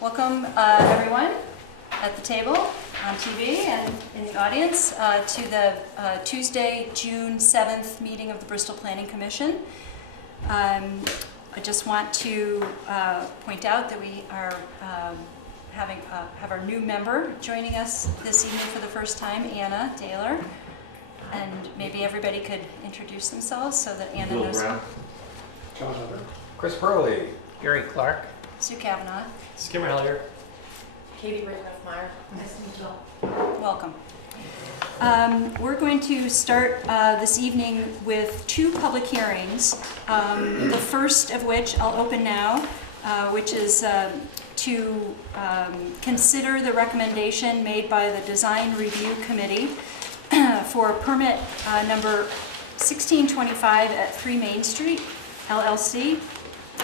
Welcome everyone at the table, on TV, and in the audience to the Tuesday, June 7th meeting of the Bristol Planning Commission. I just want to point out that we are have our new member joining us this evening for the first time, Anna Taylor. And maybe everybody could introduce themselves so that Anna Will knows. Brown. John Hubbard. Chris Burley. Gary Clark. Sue Kavanaugh. Skimmer Hellier. Katie Rittenhoff-Meyer. Nice to meet you all. Welcome. We're going to start this evening with two public hearings. The first of which I'll open now, which is to consider the recommendation made by the Design Review Committee for permit number 1625 at 3 Main Street, LLC.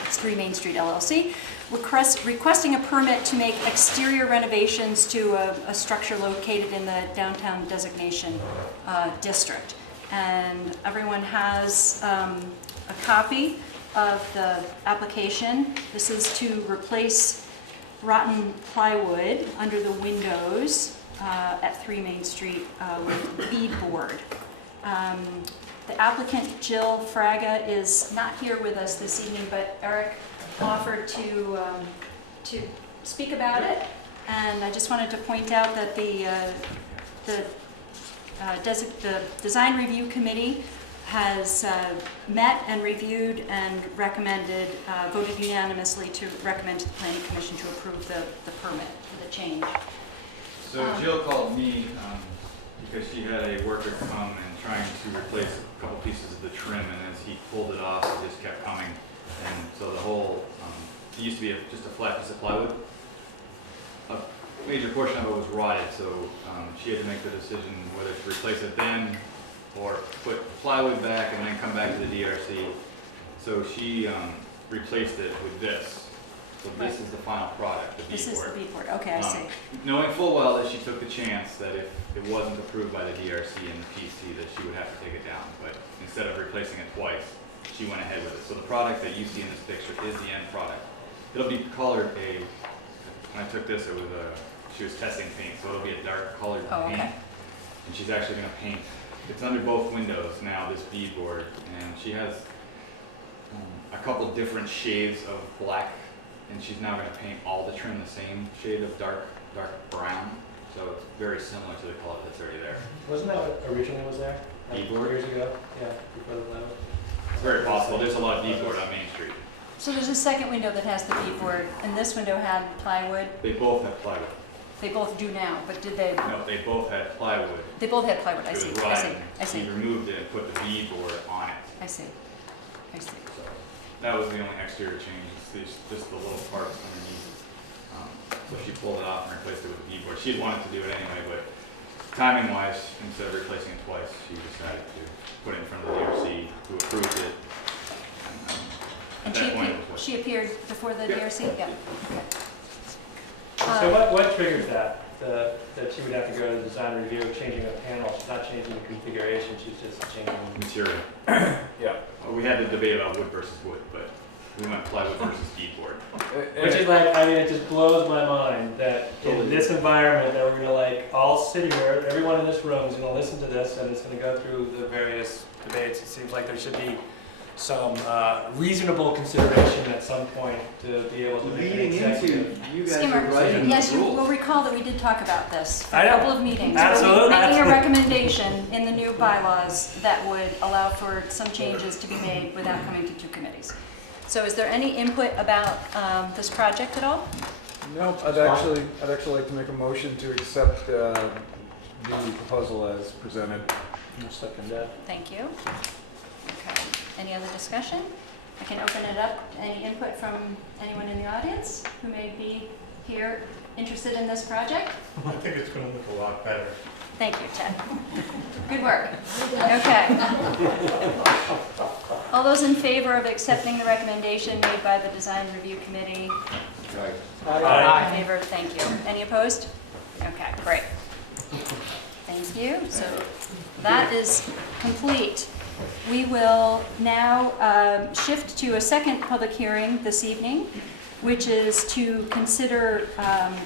It's 3 Main Street, LLC. Requesting a permit to make exterior renovations to a structure located in the downtown designation district. And everyone has a copy of the application. This is to replace rotten plywood under the windows at 3 Main Street with beadboard. The applicant, Jill Fraga, is not here with us this evening, but Eric offered to speak about it, and I just wanted to point out that the Design Review Committee has met and reviewed and recommended, voted unanimously to recommend to the Planning Commission to approve the permit for the change. So Jill called me because she had a worker come and trying to replace a couple pieces of the trim, and as he pulled it off, it just kept coming. And so the whole, it used to be just a flat piece of plywood. A major portion of it was rotted, so she had to make the decision whether to replace it then or put plywood back and then come back to the DRC. So she replaced it with this. So this is the final product, the beadboard. This is the beadboard. Okay, I see. Knowing full well that she took the chance that if it wasn't approved by the DRC and the PC, that she would have to take it down. But instead of replacing it twice, she went ahead with it. So the product that you see in this picture is the end product. It'll be colored when I took this, it was she was testing paint, so it'll be a dark colored paint. Okay. And she's actually going to paint, it's under both windows now, this beadboard, and she has a couple different shades of black, and she's now going to paint all the trim the same shade of dark brown. So it's very similar to the color that's already there. Wasn't that what originally was there? Beadboard? Years ago? Yeah, before the level. It's very possible. There's a lot of beadboard on Main Street. So there's a second window that has the beadboard, and this window had plywood. They both have plywood. They both do now, but did they? No, they both had plywood. They both had plywood. I It see. was I see. rotting. I see. He removed it and put the beadboard on it. I see. I see. So that was the only exterior change. It's just the little parts underneath. So she pulled it off and replaced it with beadboard. She had wanted to do it anyway, but timing-wise, instead of replacing it twice, she decided to put it in front of the DRC, who approved it. And At that point, it was she appeared before the Yeah. DRC? Yeah. Okay. So what triggered that? That she would have to go to the design review, changing a panel. She's not changing the configuration, she's just changing. material. Yeah. We had the debate about wood versus wood, but we went plywood versus beadboard. Which is like, I mean, it just blows my mind that in this environment that we're gonna all sit here, everyone in this room is gonna listen to this and it's gonna go through the various debates. It seems like there should be some reasonable consideration at some point to be able to make an Leading into, executive. you guys Skimmer, are writing yes, the you rules. will recall that we did talk about this for I a know. couple of meetings. Absolutely. We're making a recommendation in the new bylaws that would allow for some changes to be made without coming to two committees. So is there any input about this project at all? No, I'd actually like to make a motion to accept the proposal as presented. I'll second that. Thank you. Okay. Any other discussion? I can open it up to any input from anyone in the audience who may be here interested in this project. I think it's going to look a lot better. Thank you, Ted. Good work. Okay. All those in favor of accepting the recommendation made by the Design Review Committee? Aye. In favor, thank you. Any opposed? Okay, great. Thank you. So that is complete. We will now shift to a second public hearing this evening, which is to consider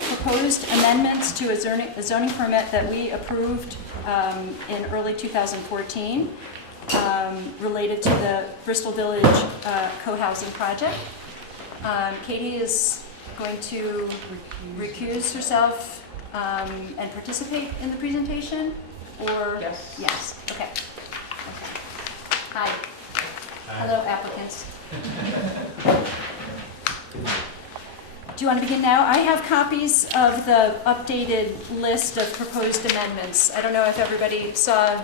proposed amendments to a zoning permit that we approved in early 2014 related to the Bristol Village co-housing project. Katie is going to recuse herself and participate in the presentation, or? Yes. Yes, okay. Hi. Hello, applicants. Do you want to begin now? I have copies of the updated list of proposed amendments. I don't know if everybody saw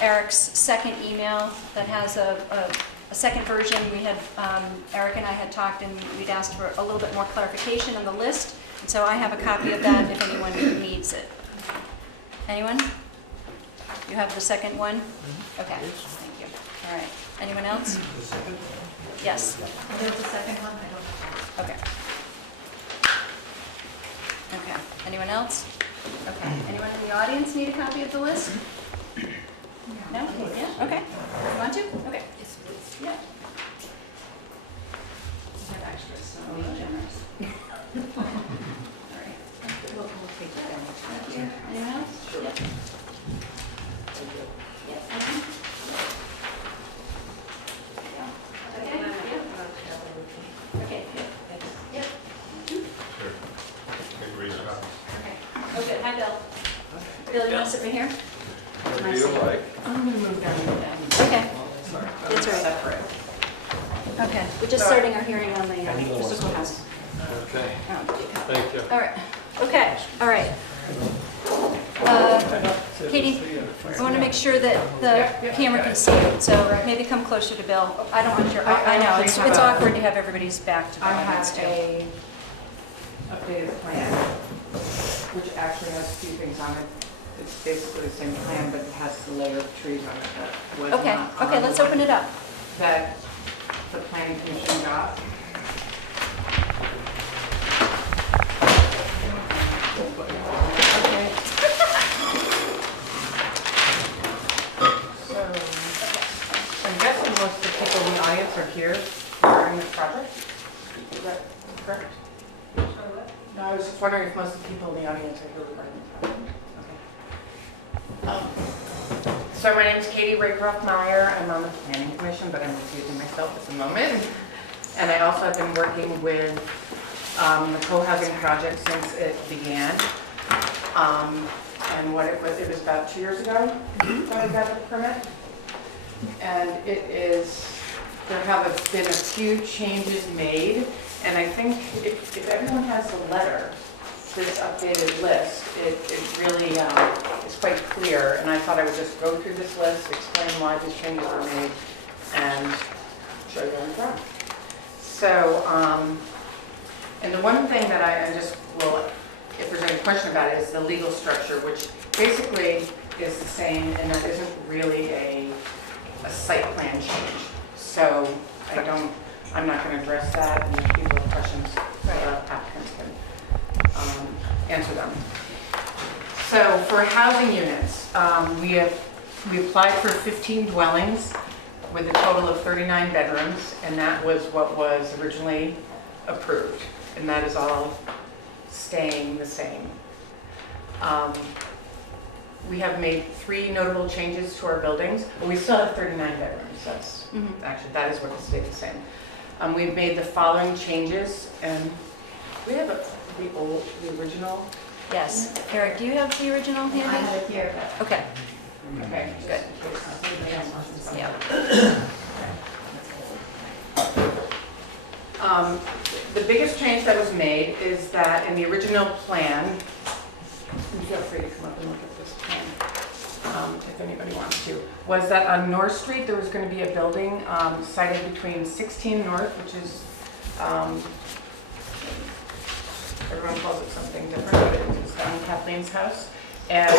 Eric's second email that has a second version. We had, Eric and I had talked and we'd asked for a little bit more clarification on the list. And so I have a copy of that if anyone needs it. Anyone? You have the second one? Okay, thank you. All right. Anyone else? The second? Yes. There's a second one, I don't. Okay. Okay. Anyone else? Okay. Anyone in the audience need a copy of the list? No? Yeah? Okay. You want to? Okay. Yes, please. Yeah. You have extras, so. Oh, generous. All right. We'll take that. Thank you. Anyone else? Sure. Yep. Yep. Okay. Okay. Yep. Sure. Make raise copies. Okay. Oh, good. Hi, Bill. Bill, you want to sit right here? Whatever you like. I'm gonna move down with them. Okay. That's all right. Separate. Okay. We're just starting our hearing on the Bristol Courthouse. Okay, Oh, thank you. all right. Okay. All right. Katie, I want to make sure that the camera can see you, so maybe come closer to Bill. I don't want your, I know, it's awkward to have everybody's back to the I audience have too. a updated plan, which actually has a few things on it. It's basically the same plan, but it has the layer of trees on it that was Okay, not okay, on let's open it up. that the planning commission got. Okay. So, I'm guessing most of the people in the audience are here during this project. Is that correct? No, I was just wondering if most of the people in the audience are here regarding the project. Okay. So my name is Katie Raycroft-Meyer. I'm on the planning commission, but I'm recusing myself at the moment. And I also have been working with the co-housing project since it began. And what it was about 2 years ago that I got the permit. And there have been a few changes made. And I think if everyone has the letter, this updated list, it really is quite clear. And I thought I would just go through this list, explain why these changes were made, and show you on the front. So, and the one thing that I just will, if there's any question about it, is the legal structure, which basically is the same, and that isn't really a site plan change. So I'm not going to address that, and if people have questions, applicants can answer them. So for housing units, we applied for 15 dwellings with a total of 39 bedrooms, and that was what was originally approved, and that is all staying the same. We have made 3 notable changes to our buildings, but we still have 39 bedrooms. Actually, that is what has stayed the same. We've made the following changes, and we have the original. Yes. Eric, do you have the original I handy? have it here, but. Okay. Okay, Good. Yeah. Yeah. The biggest change that was made is that in the original plan, and feel free to come up and look at this plan if anybody wants to, was that on North Street there was going to be a building sited between 16 North, which is, everyone calls it something different, but it is Kathleen's house, and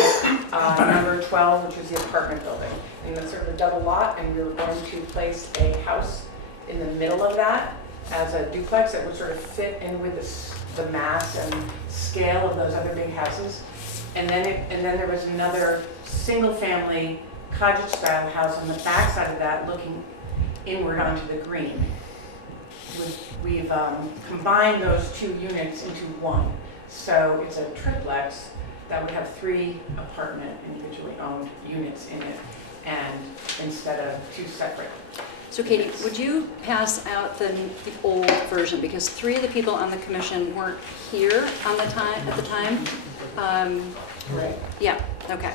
number 12, which is the apartment building. And that's sort of a double lot, and we were going to place a house in the middle of that as a duplex that would sort of fit in with the mass and scale of those other big houses. And then there was another single-family cottage-style house on the back side of that, looking inward onto the green. we've combined those two units into one. So it's a triplex that would have 3 apartment individually owned units in it, and instead of 2 separate. So Katie, would you pass out the old version, because 3 of the people on the commission weren't here at the time. Right. Yeah, okay.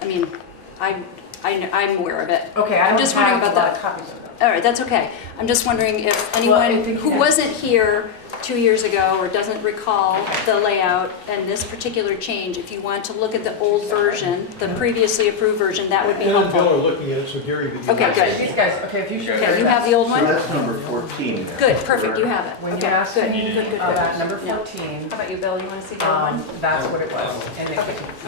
I mean, I'm aware of it. Okay, I I'm don't just wondering have about a lot that. of copies of them. All right, that's okay. I'm just wondering if Well, I anyone think who that- wasn't here 2 years ago or doesn't recall the layout and this particular change, if you want to look at the old version, the previously approved version, that would be Ann and Bill helpful. are looking at it, so Gary. would you Okay, like good. to- These guys, okay, if you show Okay, you have the old So one? that's number 14. there. Good, perfect, you have it. When you Okay, asked good, me good, good, about good. number Yeah. 14, How about you, Bill? You want to see the old one? that's what it was. And it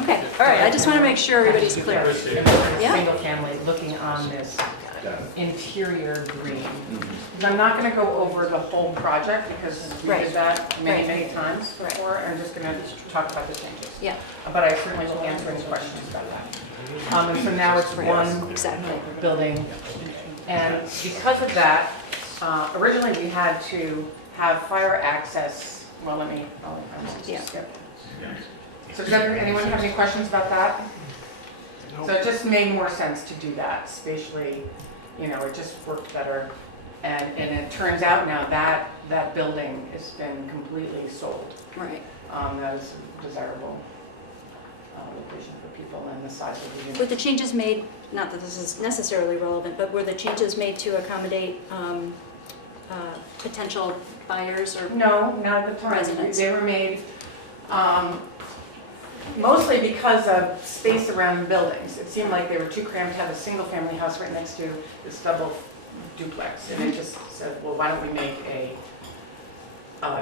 Okay, all right, I just want to make sure everybody's clear. was a Yeah. single family looking on this Got it. interior green. Mhm. And I'm not going to go over the whole project because we Right. did that many, Right. many times Right. before. I'm just going to talk about the changes. Yeah, But I certainly will answer any questions about that. And so now it's one exactly. building. And because of that, originally we had to have fire access. Well, let me Yeah. skip. So does anyone have any questions about that? So it just made more sense to do that spatially, it just worked better. And it turns out now that that building has been completely sold. Right. That is a desirable location for people and the size of the unit. Were the changes made, not that this is necessarily relevant, but were the changes made to accommodate potential buyers or? No, not at the time. Residents. They were made mostly because of space around the buildings. It seemed like they were too cramped to have a single-family house right next to this double duplex. And it just said, well, why don't we make a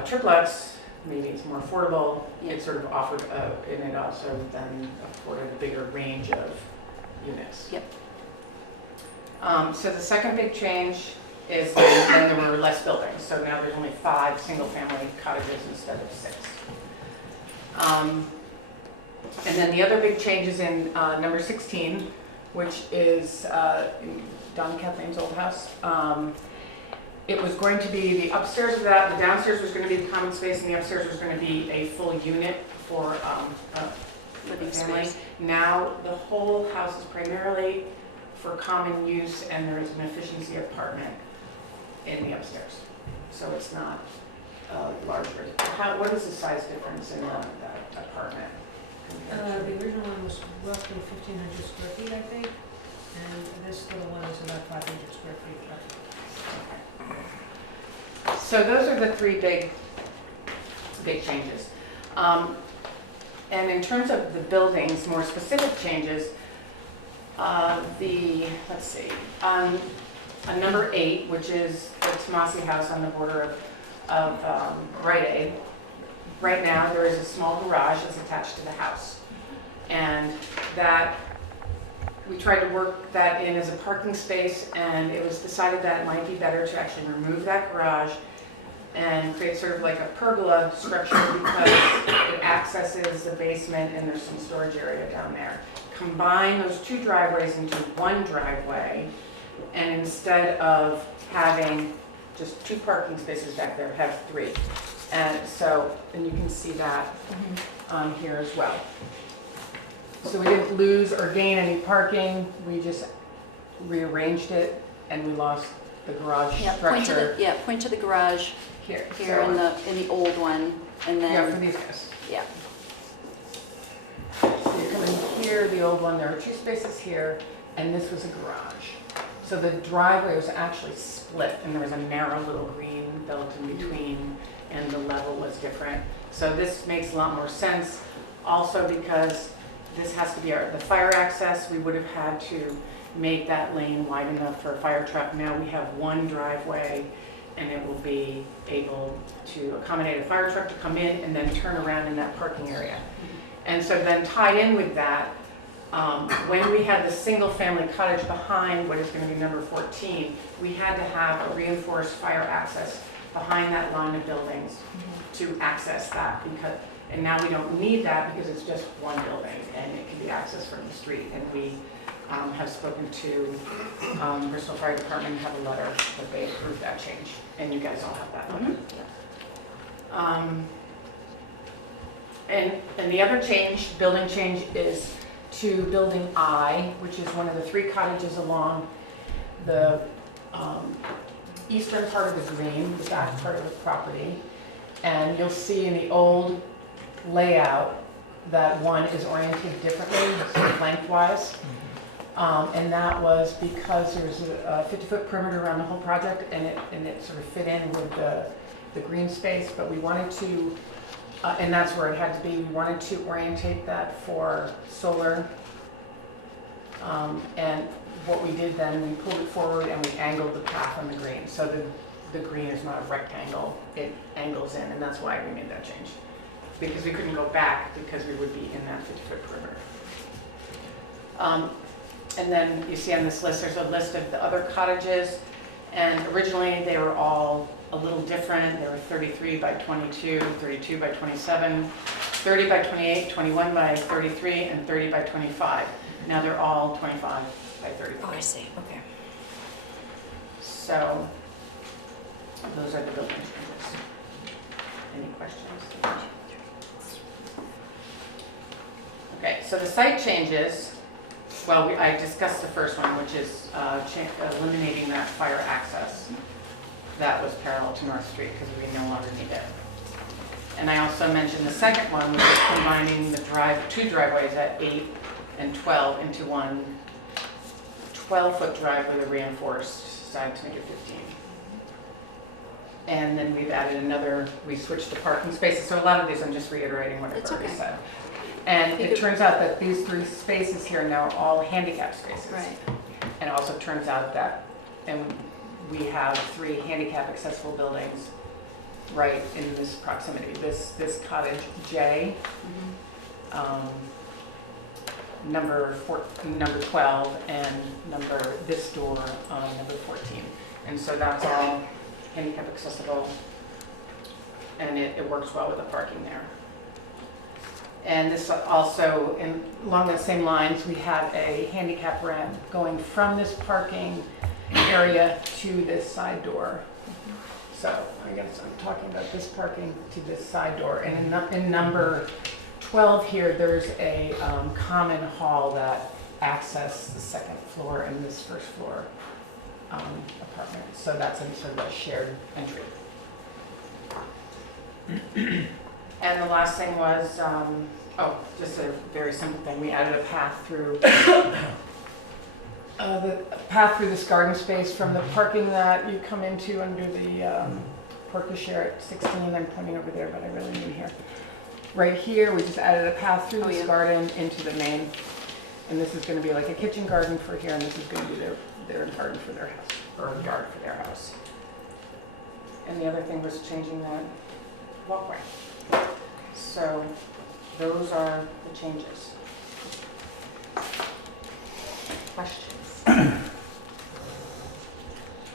triplex? Maybe it's more affordable. Yeah. It sort of offered, and it also then afforded a bigger range of units. Yep. So the second big change is then there were less buildings. So now there's only 5 single-family cottages instead of 6. And then the other big change is in number 16, which is Don Kathleen's old house. It was going to be the upstairs of that, the downstairs was going to be the common space, and the upstairs was going to be a full unit for Living family. space. Now, the whole house is primarily for common use, and there is an efficiency apartment in the upstairs. So it's not larger. What is the size difference in that apartment? compared to- The original one was roughly 1,500 square feet, I think, and this little one is about 500 square feet. So those are the 3 big changes. And in terms of the buildings, more specific changes, let's see, on number 8, which is the Tomasi House on the border of Rite Aid, right now there is a small garage that's attached to the house. And that, we tried to work that in as a parking space, and it was decided that it might be better to actually remove that garage and create sort of like a pergola structure because it accesses the basement and there's some storage area down there. Combine those 2 driveways into one driveway, and instead of having just 2 parking spaces back there, have 3. And you can see that on here as well. So we didn't lose or gain any parking, we just rearranged it and we lost the garage Yeah, point to structure the, point to the garage here. here in the old one, and Yeah, for then, these guys. yeah. So you come in here, the old one, there are 2 spaces here, and this was a garage. So the driveway was actually split, and there was a narrow little green belt in between, and the level was different. So this makes a lot more sense, also because this has to be the fire access. We would have had to make that lane wide enough for a fire truck. Now we have one driveway, and it will be able to accommodate a fire truck to come in and then turn around in that parking area. And so then tied in with that, when we had the single-family cottage behind what is going to be number 14, we had to have a reinforced fire access behind that line of buildings to access that. And now we don't need that because it's just one building and it can be accessed from the street. And we have spoken to Bristol Fire Department, have a letter that they approved that change, and you guys all have that letter. And the other change, building change, is to building I, which is one of the 3 cottages along the eastern part of the green, the back part of the property. And you'll see in the old layout that one is oriented differently, sort of lengthwise. And that was because there's a 50-foot perimeter around the whole project, and it sort of fit in with the green space, but we wanted to, and that's where it had to be, we wanted to orientate that for solar. And what we did then, we pulled it forward and we angled the path on the green. So the green is not a rectangle, it angles in, and that's why we made that change. Because we couldn't go back because we would be in that 50-foot perimeter. And then you see on this list, there's a list of the other cottages. And originally they were all a little different. They were 33 by 22, 32 by 27, 30 by 28, 21 by 33, and 30 by 25. Now they're all 25 by 35. Oh, I see, okay. So those are the building changes. Any questions? Okay, so the site changes, well, I discussed the first one, which is eliminating that fire access that was parallel to North Street because we no longer need it. And I also mentioned the second one, which is combining the 2 driveways at 8 and 12 into one 12-foot drive with a reinforced side to make it 15. And then we've added we switched the parking spaces. So a lot of these, I'm just reiterating what I've That's already okay. said. And it turns out that these 3 spaces here now are all handicap spaces. Right. And it also turns out that, and we have 3 handicap accessible buildings right in this proximity. This cottage J, number 12, and this door, number 14. And so that's all handicap accessible, and it works well with the parking there. And this also, along the same lines, we have a handicap ramp going from this parking area to this side door. So I guess I'm talking about this parking to this side door. And in number 12 here, there's a common hall that accesses the 2nd floor and this 1st floor apartment. So that's a sort of a shared entry. And the last thing was, just a very simple thing. We added a path through this garden space from the parking that you come into under the Porches share at 16. I'm pointing over there, but I really mean here. Right here, we just added a path through this garden into the main. And this is going to be like a kitchen garden for here, and this is going to be their garden for their house, or yard for their house. And the other thing was changing that walkway. So those are the changes. Questions?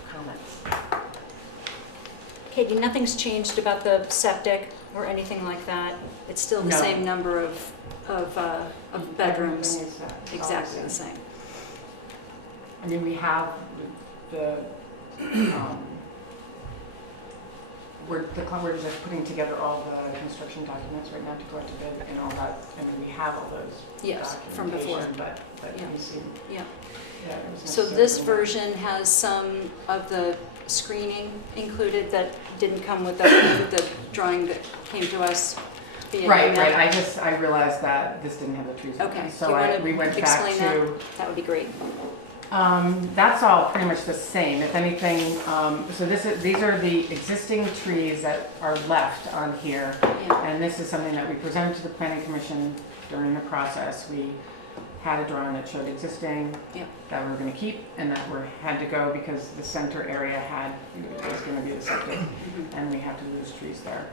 Comments? Katie, nothing's changed about the septic or anything like that? It's still the No. same number of bedrooms? Everything is, all Exactly the same. I mean, we have we're just putting together all the construction documents right now to go out to bid and all that. I mean, we have all those Yes, from before. documentation, but Yeah. you see, Yeah. yeah, it was So necessary this to- version has some of the screening included that didn't come with the drawing that came to us via Right, email? right. I realized that this didn't have the trees. in it. Okay. So Do you wanna we went back explain that? to. That would be great. That's all pretty much the same. If anything, so these are the existing trees that are left on here. Yeah. And this is something that we presented to the planning commission during the process. We had a drawing that showed existing Yep. that we were going to keep and that had to go because the center area was going to be the septic and we had to lose trees there.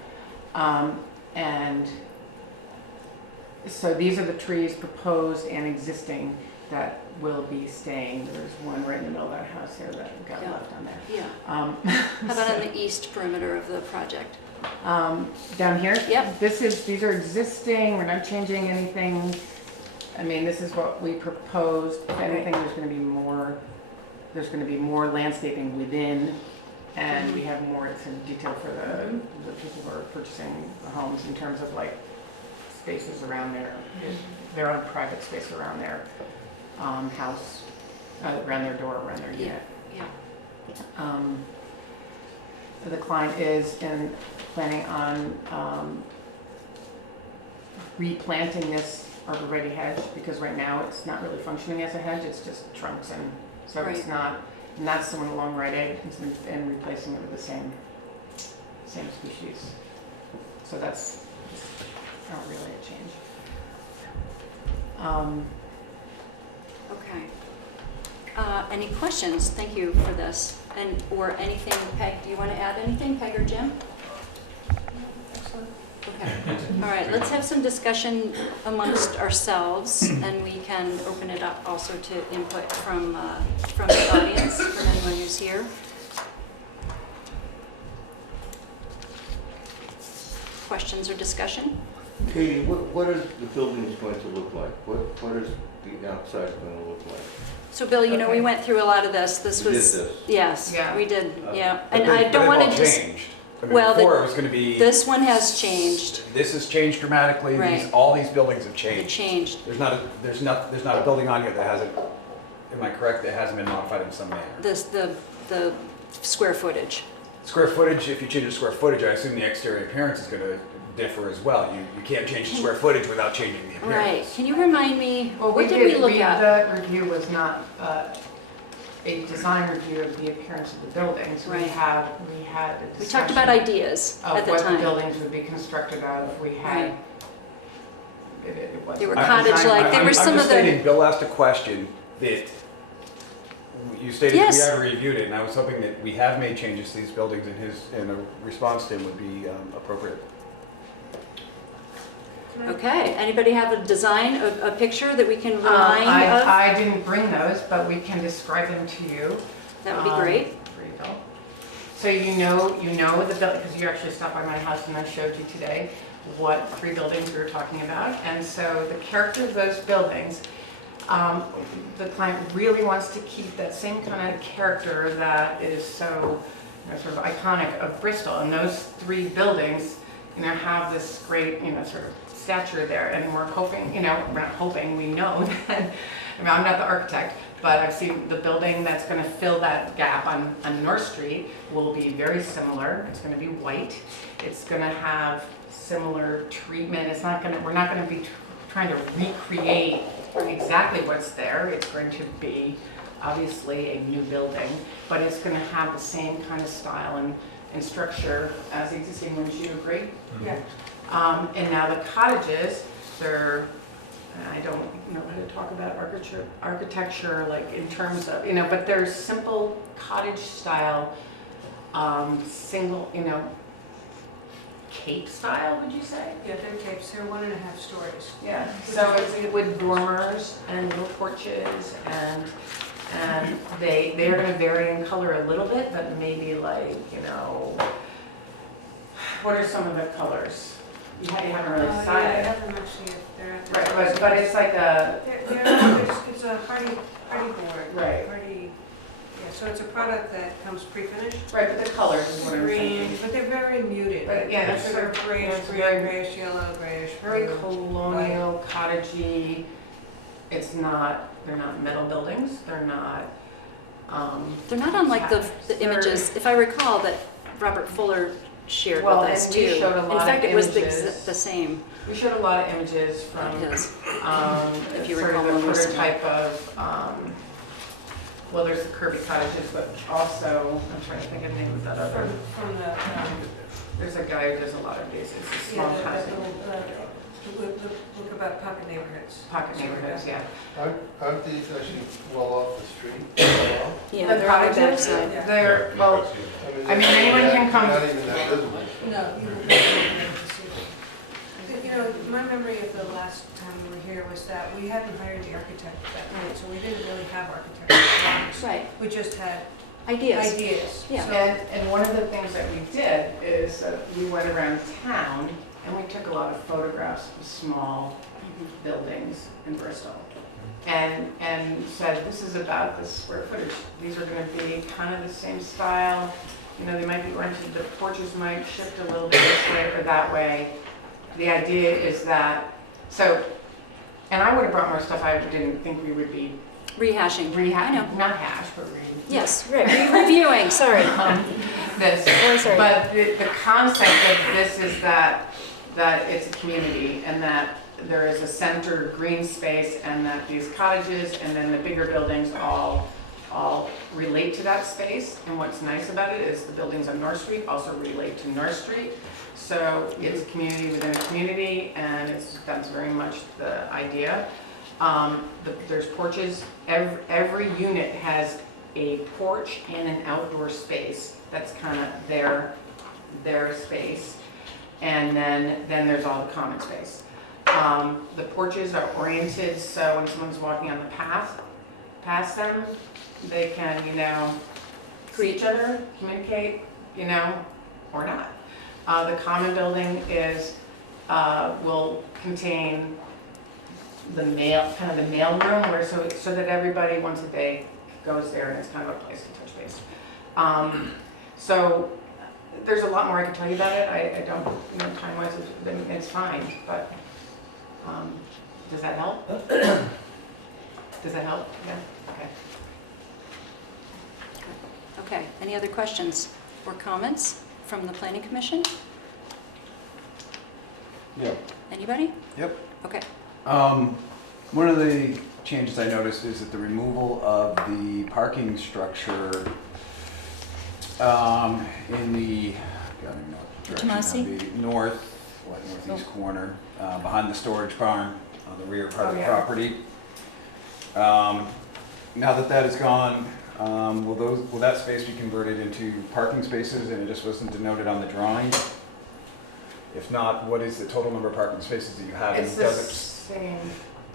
And so these are the trees proposed and existing that will be staying. There's one right in the middle of that house here that got Yeah. left on there. Yeah. How How about on the east perimeter of the project? down here? Yep. These are existing, we're not changing anything I mean, this is what we proposed. If anything, there's gonna be more landscaping within, and we have more some detail for the people who are purchasing the homes in terms of like spaces around their own private space around their house, around their door, around their unit. Yeah. The client is planning on replanting this arborvitae hedge, because right now it's not really functioning as a hedge, it's just trunks, and so it's Right. not, and that's the one along Rite Aid, and replacing it with the same species. So that's not really a change. Okay. Any questions? Thank you for this. Or anything, Peg, do you want to add anything, Peg or Jim? Okay. All right, let's have some discussion amongst ourselves, and we can open it up also to input from the audience, from anyone who's here. Questions or discussion? Katie, what is the buildings going to look like? What is the outside going to look like? So Bill, you know, we went through a lot of this. This We did was, this. yes, Yeah. we did, yeah. But And I don't want to just, changed. I mean, well, before it was gonna be. this one has changed. This has changed dramatically. Right. All these buildings have It changed. changed. There's not a building on here that hasn't, am I correct, that hasn't been modified in some manner? The square footage. Square footage, if you change the square footage, I assume the exterior appearance is gonna differ as well. You can't change the square footage without changing the appearance. Right. Can you remind me, Well, what did we look at? The review was not a design review of the appearance of the buildings. Right. We had a We talked discussion about ideas of at the what the time. buildings would be constructed of. We had. Right. It was They were a cottage-like. design- They were some I'm of just the- stating, Bill asked a question that you stated Yes. we had reviewed it, and I was hoping that we have made changes to these buildings, and a response to him would be appropriate. Okay. Anybody have a design, a picture that we can remind of? I didn't bring those, but we can describe them to you. That would be great. For you, Bill. So you know the building, because you actually stopped by my house and I showed you today what 3 buildings we were talking about. And so the character of those buildings, the client really wants to keep that same kind of character that is so, sort of iconic of Bristol. And those 3 buildings, have this great, sort of stature there. And we're hoping, we're not hoping, we know that, I'm not the architect, but I've seen the building that's going to fill that gap on North Street will be very similar. It's going to be white. It's going to have similar treatment. We're not going to be trying to recreate exactly what's there. It's going to be obviously a new building, but it's going to have the same kind of style and structure as the existing ones. You agree? Yeah. And now the cottages, I don't know how to talk about architecture like in terms of, but they're simple cottage style, single, cape style, would you say? Yeah, they're capes, they're 1.5 stories. Yeah, so it's with dormers and little porches, and they're gonna vary in color a little bit, but maybe like, what are some of the colors? You haven't really Yeah, I decided. have them actually, they're at the. Right, but it's like a, It's a hardy board. Right. So it's a product that comes pre-finished. right, but the colors is what I'm Green, thinking. but they're very muted. But yeah, They're it's sort of grayish, it's green, very- grayish, yellow, grayish. Very blue. colonial, cottagey. They're not metal buildings, they're not, They're not unlike the They're- images, if I recall, that Robert Fuller shared with Well, us and too. we showed a lot In fact, of it was images. the same we showed a lot of images from, of his. If you sort recall of when the we saw it. prototype of, well, there's the Kirby cottages, but also, I'm trying to think of the name of that other, From the, there's a guy who does a lot of these, it's a small yeah, that housing, little, look about pocket neighborhoods. pocket neighborhoods, yeah. Aren't these actually well off the street? Well? Yeah, The they're on the cottages? backside. Yeah. They're, well, I mean, anyone can come- Not even that visible. No, you wouldn't be able to see them. My memory of the last time we were here was that we hadn't hired the architect at that point, so we didn't really have architectural drawings. Right, We just had ideas. ideas. Yeah. So- and one of the things that we did is that we went around town and we took a lot of photographs of small buildings in Bristol. And said, this is about the square footage. These are gonna be kind of the same style. You know, they might be rented, the porches might shift a little bit this way or that way. The idea is that, so, and I would have brought more stuff, I didn't think we would be Rehashing. I know. not hash, but Yes, right, reviewing, sorry. this. Very sorry. But the concept of this is that it's a community and that there is a center green space and that these cottages and then the bigger buildings all relate to that space. And what's nice about it is the buildings on North Street also relate to North Street. So it's a community within a community, and that's very much the idea. There's porches. Every unit has a porch and an outdoor space. That's kind of their space. And then there's all the common space. The porches are oriented so when someone's walking on the path past them, they can, you know, greet each other, communicate, you know, or not. The common building will contain the kind of the mail room, where so that everybody once a day goes there and it's kind of a place to touch base. So there's a lot more I can tell you about it. I don't, you know, time-wise, it's fine, but does that help? Does that help? Yeah. Okay. Okay, any other questions or comments from the Planning Commission? Yep. Anybody? Yep. Okay. One of the changes I noticed is that the removal of the parking structure in the, I don't even know what direction that would be, northeast corner, behind the storage barn on the rear part of the property. Now that is gone, will that space be converted into parking spaces and it just wasn't denoted on the drawing? If not, what is the total number of parking spaces that you have? It's the same.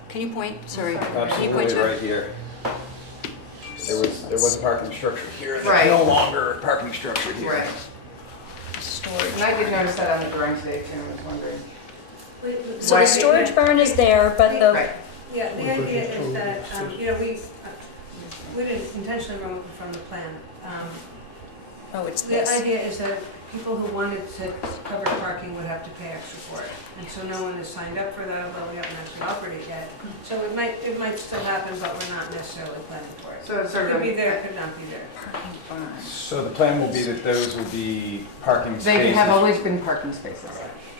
Can you point? Sorry. Can you point Absolutely, to right here. There was a parking structure here. Right. There's no longer a parking structure here. Right. storage? And I did notice that on the drawing today too, I was wondering. So the storage barn is there, but the, Right. Yeah, the idea is that, you know, we didn't intentionally remove it from the plan. oh, it's The this. idea is that people who wanted to cover parking would have to pay extra for it. And so no one has signed up for that, although we haven't actually offered it yet. So it might still happen, but we're not necessarily planning for it. So it's sort It of could be there, could not be there. Parking barn. So the plan will be that those will be parking They spaces? have always been parking spaces.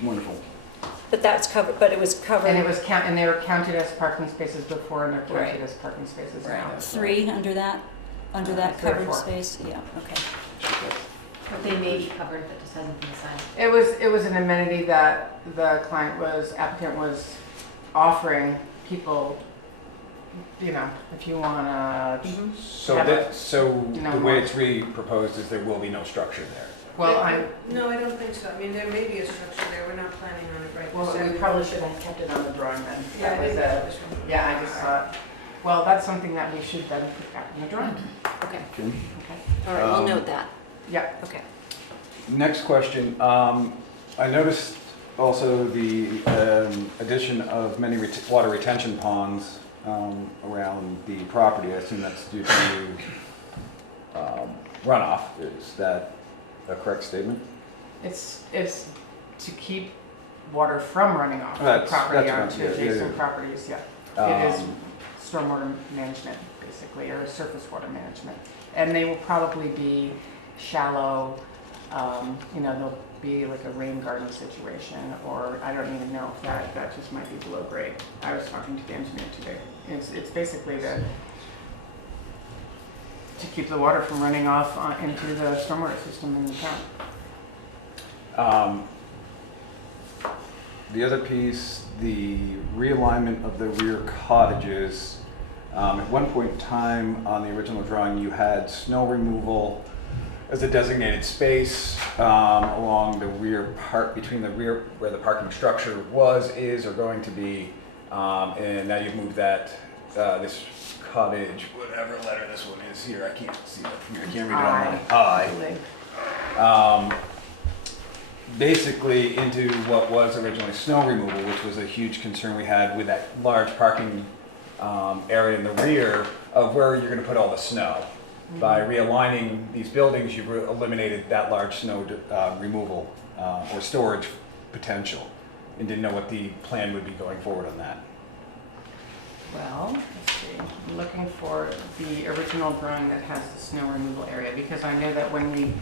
Wonderful. But that's covered, but it was covered. And and they were counted as parking spaces before and they're counted Right. as parking spaces now. Right. 3 under that 3 or covered 4. space? Yeah, okay. But they may be covered, that just hasn't been assigned. It was an amenity that the applicant was offering people, you know, if you wanna, So Have that, a- so no the more. way it's proposed is there will be no structure there. well, No, I don't think so. I mean, there may be a structure there. We're not planning on it right well, this we second. probably should have kept it on the drawing then. Yeah, That I was think that a, was from. yeah, I just thought, well, that's something that we should then put back in the drawing. Okay. Okay. All right, we'll Um, note that. Yeah. Okay. Next question. I noticed also the addition of many water retention ponds around the property. I assume that's due to runoff. Is that a correct statement? It's to keep water from running off the That's property right. onto Yeah, adjacent yeah. properties, yeah. It is Um, stormwater management, basically, or surface water management. And they will probably be shallow, you know, they'll be like a rain garden situation, or I don't even know if that just might be below grade. I was talking to the engineer today. It's basically to keep the water from running off into the stormwater system in the town. The other piece, the realignment of the rear cottages. At one point in time on the original drawing, you had snow removal as a designated space along the rear part, between the rear where the parking structure is, or going to be. And now you've moved that, this cottage, whatever letter this one is here, I can't see it from here, I can't read it on I I. basically into what was originally snow removal, which was a huge concern we had with that large parking area in the rear of where you're going to put all the snow. By realigning these buildings, you've eliminated that large snow removal or storage potential, and didn't know what the plan would be going forward on that. Well, let's see, I'm looking for the original drawing that has the snow removal area, because I know that when we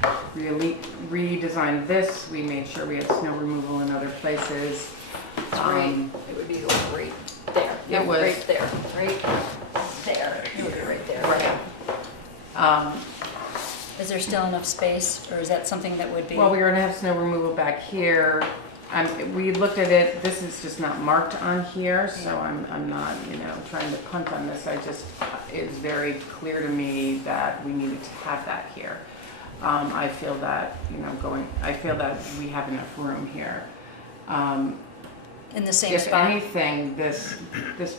redesigned this, we made sure we had snow removal in other places. Right, it would be right there. It was- Right there, right there. It would be right there. Right. Is there still enough space, or is that something that would be? Well, we were gonna have snow removal back here. We looked at it, this is just not marked on here, so I'm not, trying to punt on this. It's very clear to me that we needed to have that here. I feel that, I feel that we have enough room here. In the same If spot? anything, this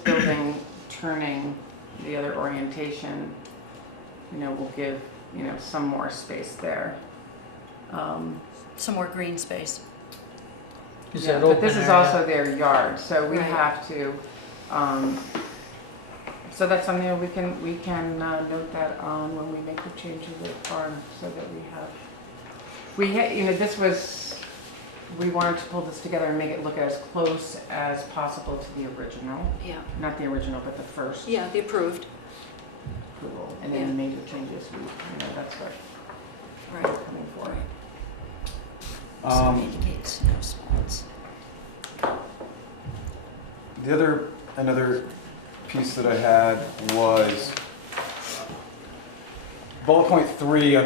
building turning the other orientation, will give, some more space there. Some more green space. Yeah, but this is also their yard, so we have to, so that's something that we can note that on when we make the change of the farm, so that we wanted to pull this together and make it look as close as possible to the original. Yeah. Not the original, but the first Yeah, the approved. approval. And then major changes, that's what Right. we're coming for. So indicate snow spots. Another piece that I had was bullet point 3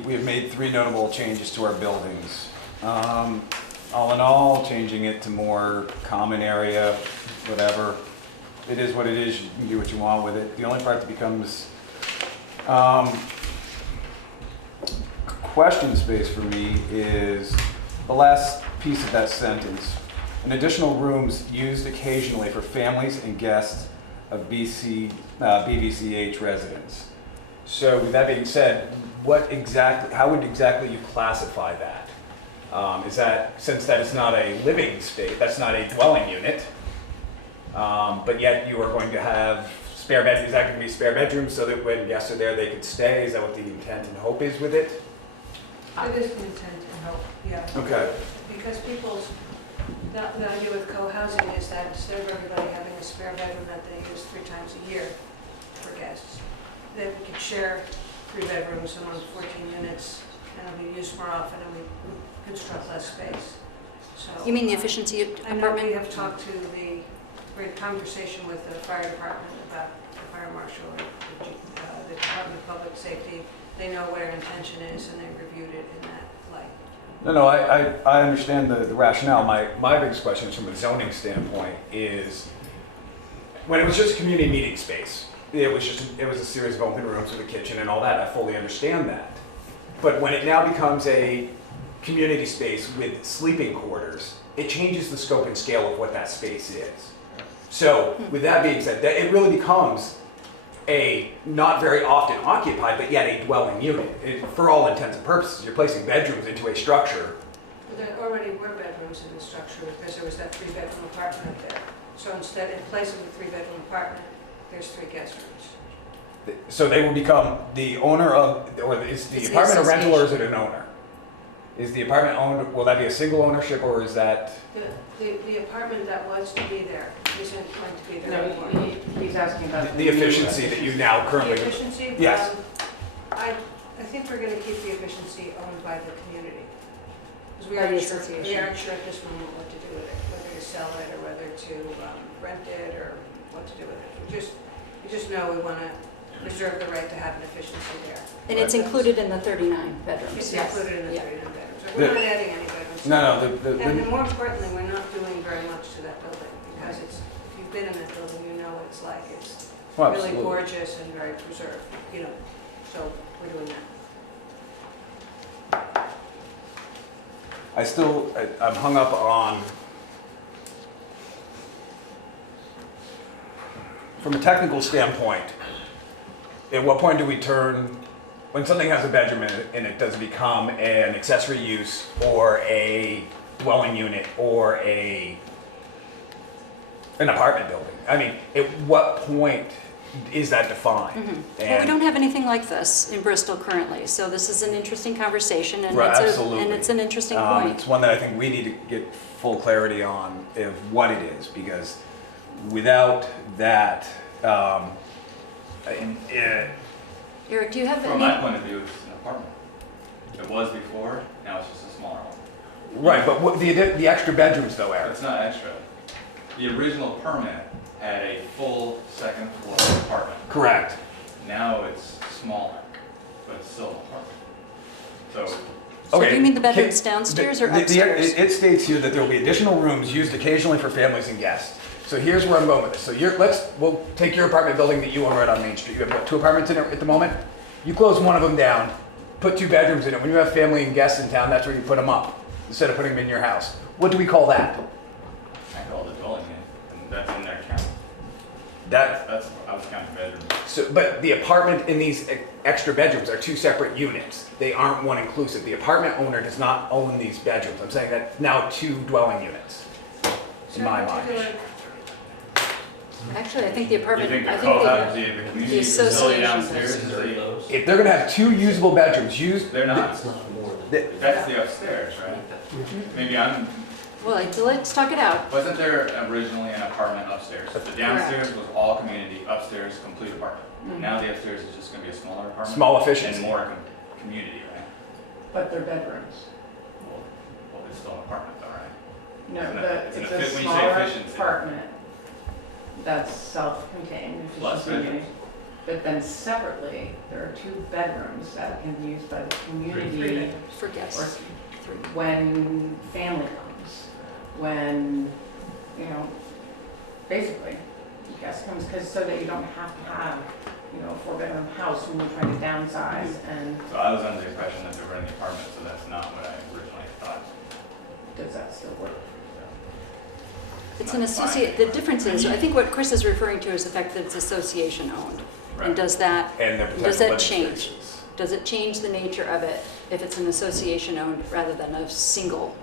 we have made 3 notable changes to our buildings. All in all, changing it to more common area, whatever. It is what it is, you can do what you want with it. The only part that becomes question space for me is the last piece of that sentence. An additional rooms used occasionally for families and guests of BVCH residents. So with that being said, how would exactly you classify that? Is that, since that is not a living space, that's not a dwelling unit, but yet you are going to have spare bedrooms, is that going to be spare bedrooms so that when guests are there they could stay? Is that what the intent and hope is with it? It is an intent and hope, yeah. Okay. Because the idea with co-housing is that instead of everybody having a spare bedroom that they use 3 times a year for guests, that we could share 3 bedrooms among 14 units, and it'll be used more often, and we construct less space. So You mean the efficiency I know apartment? we have talked to we had a conversation with the fire department about the fire marshal, or the Department of Public Safety. They know what our intention is, and they reviewed it in that light. No, I understand the rationale. My biggest question is from a zoning standpoint is, when it was just a community meeting space, it was a series of open rooms with a kitchen and all that, I fully understand that. But when it now becomes a community space with sleeping quarters, it changes the scope and scale of what that space is. So with that being said, that it really becomes a not very often occupied, but yet a dwelling unit. For all intents and purposes, you're placing bedrooms into a structure. But there already were bedrooms in the structure because there was that 3-bedroom apartment up there. So instead, in place of the 3-bedroom apartment, there's 3 guest rooms. So they will become the owner of, or is the It's the apartment a rental or is it association. an owner? Is the apartment owned, will that be a single ownership or is that? The apartment that was to be there isn't going to be there No, anymore. he's asking about The efficiency that you now The currently. efficiency? Yes. I think we're going to keep the efficiency owned by the community. Because we By the aren't sure association. at this moment what to do with it, whether to sell it or whether to rent it or what to do with it. We just know we want to preserve the right to have an efficiency there. And it's included in the 39 bedrooms? It's Yes. included in the Yeah. 39 bedrooms. We're not adding any bedrooms. No, And more importantly, we're not doing very much to that building because if you've been in that building, you know what it's like. It's Well, really absolutely. gorgeous and very preserved, so we're doing that. I'm hung up on, from a technical standpoint, at what point do we turn when something has a bedroom in it, does it become an accessory use or a dwelling unit or an apartment building? I mean, at what point is that defined? Well, we don't have anything like this in Bristol currently, so this is an interesting conversation, and Right, it's absolutely. and it's an interesting It's point. one that I think we need to get full clarity on of what it is, because without that, Eric, do you have From any? my point of view, it's an apartment. It was before, now it's just a smaller one. right, but what, the extra bedrooms though, Eric? It's not extra. The original permit had a full second floor apartment. Correct. Now it's smaller, but it's still an apartment. So, So do you mean the can- bedrooms downstairs or the- upstairs? It states here that there will be additional rooms used occasionally for families and guests. So here's where I'm going with this. So we'll take your apartment building that you own right on Main Street. You have what, 2 apartments in it at the moment? You close one of them down, put 2 bedrooms in it. When you have family and guests in town, that's where you put them up, instead of putting them in your house. What do we call that? I call it a dwelling unit, and that's in their count. That, I was counting bedrooms. so, but the apartment in these extra bedrooms are 2 separate units. They aren't one inclusive. The apartment owner does not own these bedrooms. I'm saying that now 2 dwelling units, in my mind. Actually, I think the You apartment, think the I think co-housing, the community facility association downstairs has- is a, If they're gonna have 2 usable bedrooms, they're not. It's not more than. That's the upstairs, right? Maybe well, let's talk it out. wasn't there originally an apartment upstairs? The downstairs was all community, upstairs complete apartment. Now the upstairs is just gonna be a smaller apartment. Small efficiency. And more community, right? But they're bedrooms. Well, it's still an apartment though, right? No, Isn't it- it's isn't a it when you say smaller efficiency? apartment that's self-contained, Less efficiency bedrooms. unit. But then separately, there are 2 bedrooms that can be used by the community For or guests. 3. when family comes, when, basically, guest comes, so that you don't have to have, a 4-bedroom house when you're trying to downsize, and So I was under the impression that they were in the apartment, so that's not what I originally thought. does that still work? It's an associate, the difference is, I think what Chris is referring to is the fact that it's association owned. Right. And does that And their Does potential that living change? spaces. Does it change the nature of it if it's an association owned rather than a single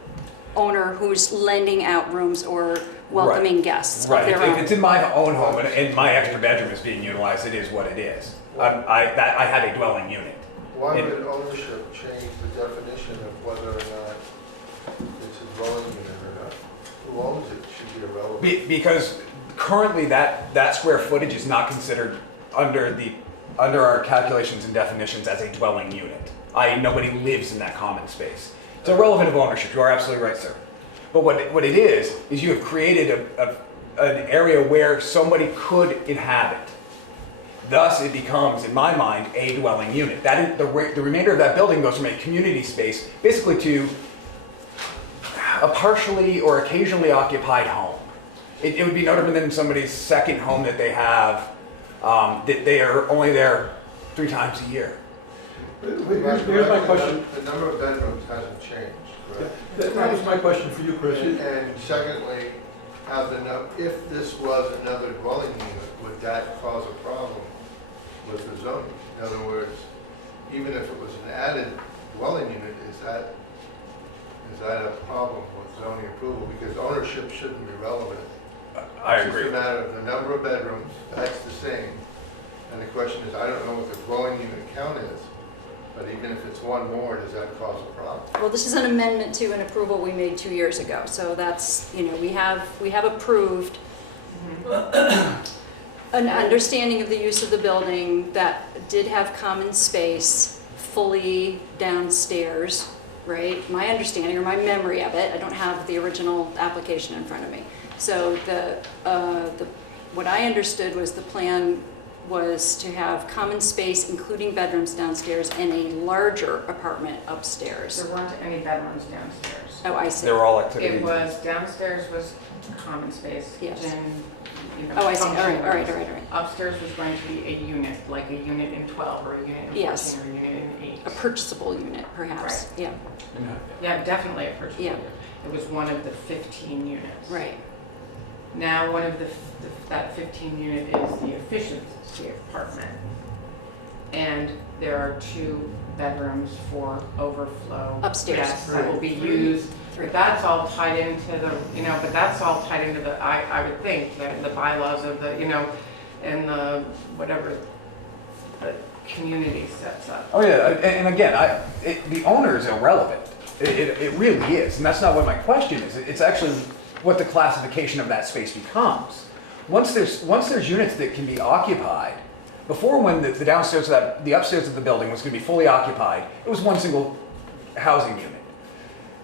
owner who's lending out rooms or welcoming guests of Right, their if own? it's in my own home and my extra bedroom is being utilized, it is what it is. I have a dwelling unit. Why would ownership change the definition of whether or not it's a dwelling unit or not? Who owns it should be irrelevant. Because currently that square footage is not considered under our calculations and definitions as a dwelling unit. I.e., nobody lives in that common space. It's irrelevant of ownership, you are absolutely right, sir. But what it is you have created an area where somebody could inhabit. Thus, it becomes, in my mind, a dwelling unit. That is, the remainder of that building goes from a community space, basically to a partially or occasionally occupied home. It would be no different than somebody's second home that they have, that they are only there 3 times a year. Here's my question. The number of bedrooms hasn't changed, correct? That was my question for you, Chris. And secondly, if this was another dwelling unit, would that cause a problem with the zoning? In other words, even if it was an added dwelling unit, is that a problem with zoning approval? Because ownership shouldn't be relevant. I It's agree. just a matter of the number of bedrooms, that's the same. And the question is, I don't know what the dwelling unit count is, but even if it's one more, does that cause a problem? Well, this is an amendment to an approval we made 2 years ago. So that's, we have approved an understanding of the use of the building that did have common space fully downstairs, right? My understanding or my memory of it, I don't have the original application in front of me. So what I understood was the plan was to have common space, including bedrooms downstairs, and a larger apartment upstairs. There weren't any bedrooms downstairs. Oh, I see. They were all activities. It was, downstairs was common space, Yes. kitchen, Oh, I see. All functional right. rooms. Upstairs was going to be a unit, like a unit in 12 or a unit in 14 Yes. or a unit in 8. A purchasable unit, perhaps. Yeah, Yeah, definitely a purchasable Yeah. unit. It was one of the 15 units. right. Now, one of that 15 unit is the efficiency apartment. and there are 2 bedrooms for overflow. Upstairs. Yes, that will be used. But that's all tied into the, but that's all tied into the, I would think, the bylaws of the, and the, whatever the community sets up. Oh yeah, and again, the owner is irrelevant. It really is, and that's not what my question is. It's actually what the classification of that space becomes. Once there's units that can be occupied, before when the downstairs of the upstairs of the building was going to be fully occupied, it was one single housing unit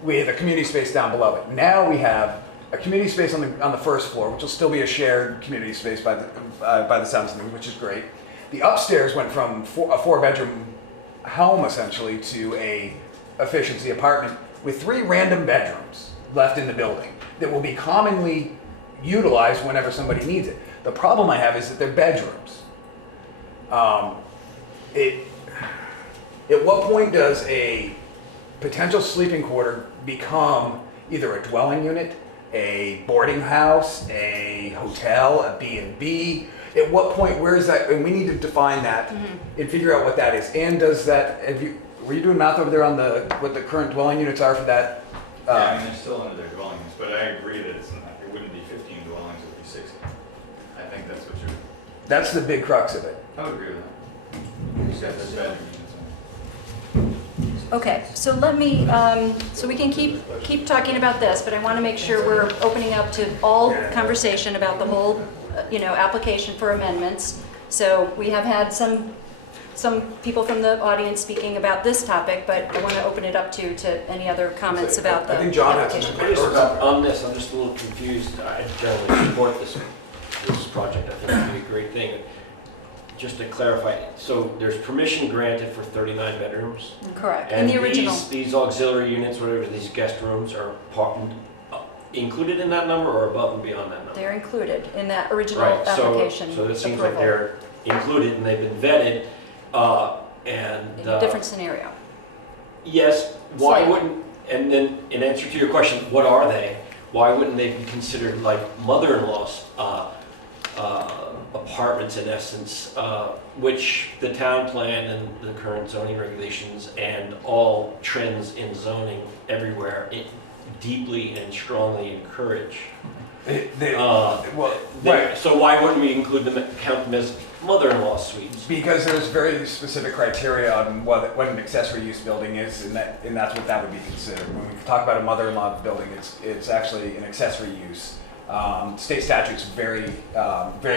with a community space down below it. Now we have a community space on the first floor, which will still be a shared community space by the sounds of things, which is great. The upstairs went from a 4-bedroom home essentially to a efficiency apartment with 3 random bedrooms left in the building that will be commonly utilized whenever somebody needs it. The problem I have is that they're bedrooms. At what point does a potential sleeping quarter become either a dwelling unit, a boarding house, a hotel, a B&B? At what point, where is that? And we need to define that and figure out what that is. And does that, were you doing math over there on what the current dwelling units are for that? Yeah, I mean, they're still under their dwelling units, but I agree that it wouldn't be 15 dwellings, it would be 60. I think that's what you're, That's the big crux of it. I would agree with that. Except for bedroom units. Okay, so let me, so we can keep talking about this, but I want to make sure we're opening up to all conversation about the whole, application for amendments. So we have had some people from the audience speaking about this topic, but I want to open it up to any other comments about the I think John has application. On this, I'm just a little confused. I generally support this project. I think it would be a great thing. Just to clarify, so there's permission granted for 39 bedrooms? Correct, in And the original. these auxiliary units, whatever, these guest rooms are included in that number or above and beyond that number? They're included in that original Right, application so it seems like approval. they're included and they've been vetted, In a different scenario. yes, why Slightly. wouldn't, and then in answer to your question, what are they? Why wouldn't they be considered like mother-in-law's apartments in essence, which the town plan and the current zoning regulations and all trends in zoning everywhere deeply and strongly encourage? Right. So why wouldn't we include them, count them as mother-in-law suites? Because there's very specific criteria on what an accessory use building is, and that's what that would be considered. When we talk about a mother-in-law building, it's actually an accessory use. State statute's very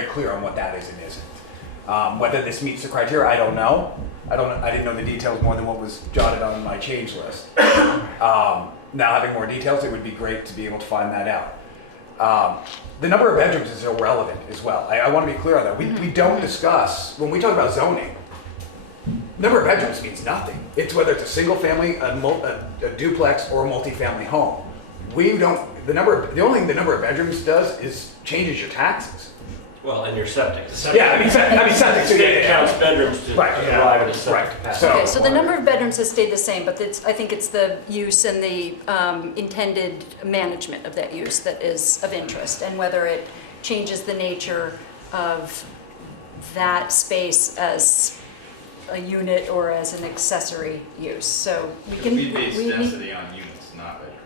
clear on what that is and isn't. Whether this meets the criteria, I don't know. I didn't know the details more than what was jotted on my change list. Now having more details, it would be great to be able to find that out. The number of bedrooms is irrelevant as well. I want to be clear on that. We don't discuss, when we talk about zoning, number of bedrooms means nothing. It's whether it's a single family, a duplex, or a multifamily home. The only thing the number of bedrooms does is changes your taxes. Well, and your septic. Yeah, I mean septic. State counts bedrooms to Right, arrive at a septic right. capacity. Okay, so the number of bedrooms has stayed the same, but I think it's the use and the intended management of that use that is of interest, and whether it changes the nature of that space as a unit or as an accessory use. So we can. We base density on units, not bedrooms.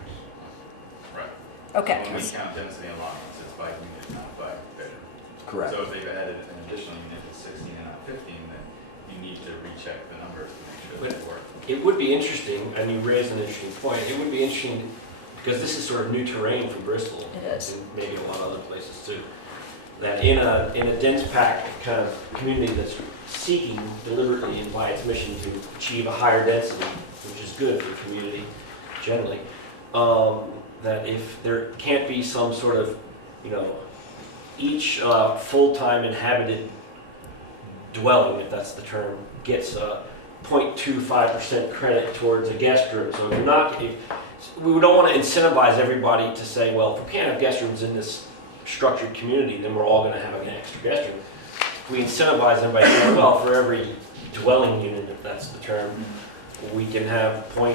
Right. Okay. When we count density on lot units, it's by unit, not by bedroom. Correct. So if they've added an additional unit to 16 and not 15, then you need to recheck the numbers to make sure that they work. It would be interesting, and you raised an interesting point, it would be interesting, because this is sort of new terrain for Bristol. It is. And maybe a lot of other places too. That in a dense packed kind of community that's seeking deliberately and by its mission to achieve a higher density, which is good for the community generally, that if there can't be some sort of, each full-time inhabited dwelling, if that's the term, gets 0.25% credit towards a guest room. So we don't want to incentivize everybody to say, well, if we can't have guest rooms in this structured community, then we're all going to have an extra guest room. We incentivize everybody to say, well, for every dwelling unit, if that's the term, we can have a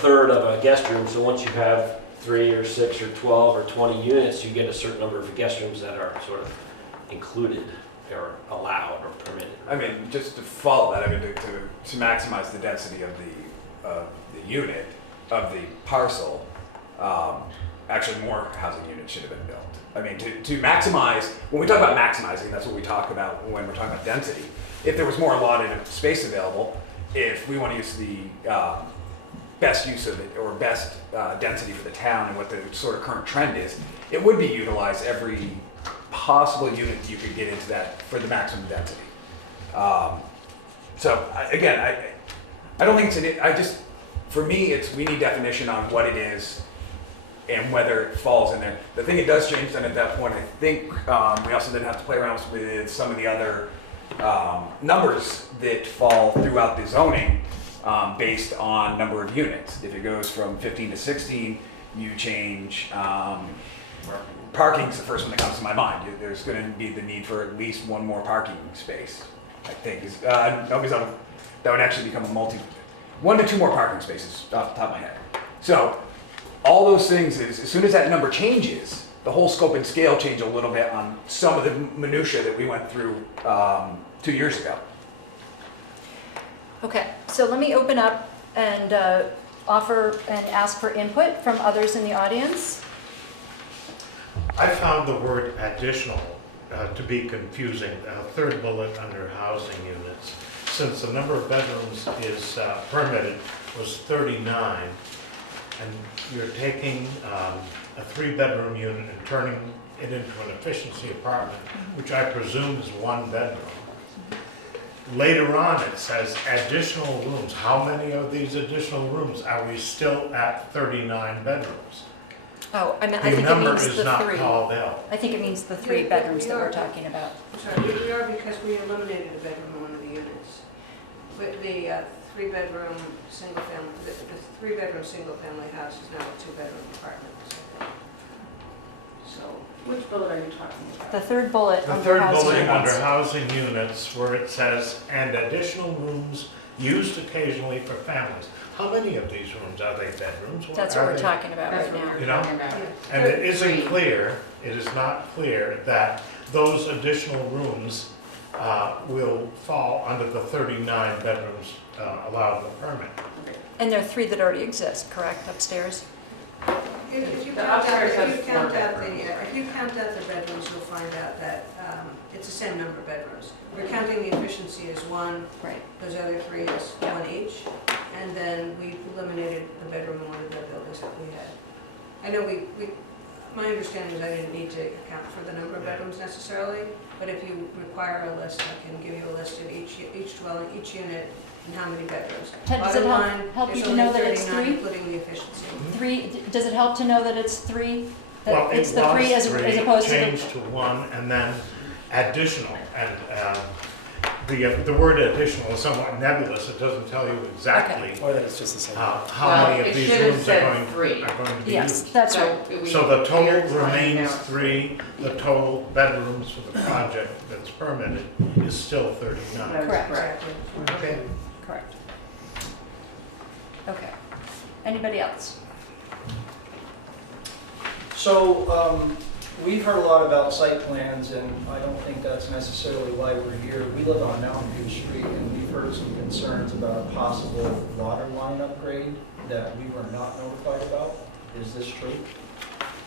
third of a guest room. So once you have 3 or 6 or 12 or 20 units, you get a certain number of guest rooms that are sort of included. are allowed or permitted. I mean, just to follow that, I mean, to maximize the density of the unit, of the parcel, actually more housing units should have been built. I mean, to maximize, when we talk about maximizing, that's what we talk about when we're talking about density. If there was more allotted space available, if we want to use the best use of it, or best density for the town and what the sort of current trend is, it would be utilized every possible unit you could get into that for the maximum density. Again, I don't think it's for me, we need definition on what it is and whether it falls in there. The thing it does change then at that point, I think we also then have to play around with some of the other numbers that fall throughout the zoning based on number of units. If it goes from 15 to 16, you change, parking's the first one that comes to my mind. There's gonna be the need for at least one more parking space, I think. No, because that would actually become a 1 to 2 more parking spaces off the top of my head. So all those things is, as soon as that number changes, the whole scope and scale change a little bit on some of the minutia that we went through 2 years ago. Okay, so let me open up and offer and ask for input from others in the audience. I found the word additional to be confusing, third bullet under housing units. Since the number of bedrooms is permitted was 39, and you're taking a 3-bedroom unit and turning it into an efficiency apartment, which I presume is 1 bedroom. Later on, it says additional rooms. How many of these additional rooms are we still at 39 bedrooms? Oh, I The think it number means is the not 3. called out. I think it means the 3 bedrooms that we're talking about. Sorry, we are because we eliminated a bedroom in one of the units. With the 3-bedroom single family, the 3-bedroom single family house is now a 2-bedroom apartment. So, Which bullet are you talking about? The third bullet The under third housing bullet under units. housing units, where it says, and additional rooms used occasionally for families. How many of these rooms, are they bedrooms? That's what Are we're they- talking about That's right what now. we're You know? talking about. And it isn't 3. clear, it is not clear that those additional rooms will fall under the 39 bedrooms allowed in the permit. And there are 3 that already exist, correct, upstairs? if you The count out, upstairs if has you 4 count out bedrooms. if you count out the bedrooms, you'll find out that it's the same number of bedrooms. We're counting the efficiency as 1, Right. those other 3 is 1 each, and then we eliminated the bedroom in one of the buildings that we had. I know my understanding is I didn't need to account for the number of bedrooms necessarily, but if you require a list, I can give you a list of each dwelling, each unit, and how many bedrooms. Ted, does it Bottom help- line, help you there's to only know that it's 39, 3? including the efficiency. 3, does it help to know that it's 3? Well, That it's it the 3 was as 3, opposed to the... changed to 1, and then additional. And the word additional is somewhat nebulous, it doesn't tell you exactly Or that it's just the same. how Well, many it of these should have rooms said are going 3. to be Yes, used. that's right. So the total You're trying remains now. 3, the total bedrooms for the project that's permitted is still 39. That is Correct. Exactly. Okay. Correct. Okay. Anybody else? So, we've heard a lot about site plans, and I don't think that's necessarily why we're here. We live on Mountain View Street, and we've heard some concerns about a possible water line upgrade that we were not notified about. Is this true?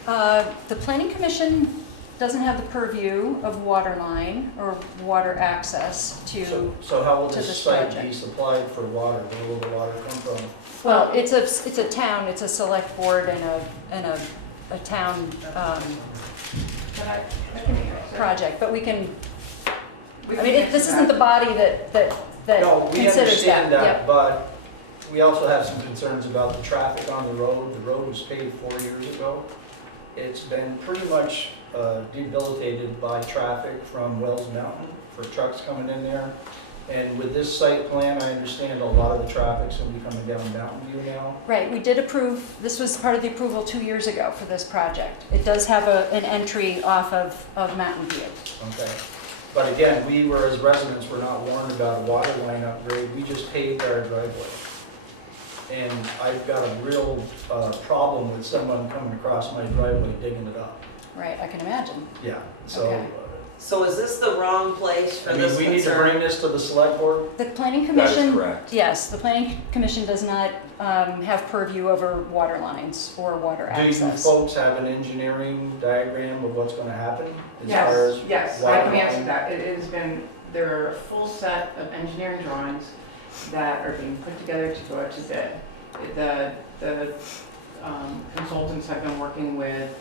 The Planning Commission doesn't have the purview of water line or water access to... So how will to this this site be project. supplied for water? Where will the water come from? Well, it's a town, it's a select board and a town But I can project, but we can, we I can mean, answer this isn't the body that No, we considers that. understand that, Yep. but we also have some concerns about the traffic on the road. The road was paved 4 years ago. It's been pretty much debilitated by traffic from Wells Mountain for trucks coming in there. And with this site plan, I understand a lot of the traffic's gonna be coming down Mountain View now. Right, we did approve, this was part of the approval 2 years ago for this project. It does have an entry off of Mountain View. Okay. But again, we were, as residents, were not warned about a water line upgrade. We just paved our driveway. And I've got a real problem with someone coming across my driveway digging it up. Right, I can imagine. Yeah, so Okay. So is this the wrong place for I mean, this we need to bring concern? this to the select board. The planning That is commission, correct. yes, the planning commission does not have purview over water lines or water Do you access. folks have an engineering diagram of what's gonna happen? As far as Yes, I water can answer line? that. It has been, there are a full set of engineering drawings that are being put together to go out to bid. The consultants have been working with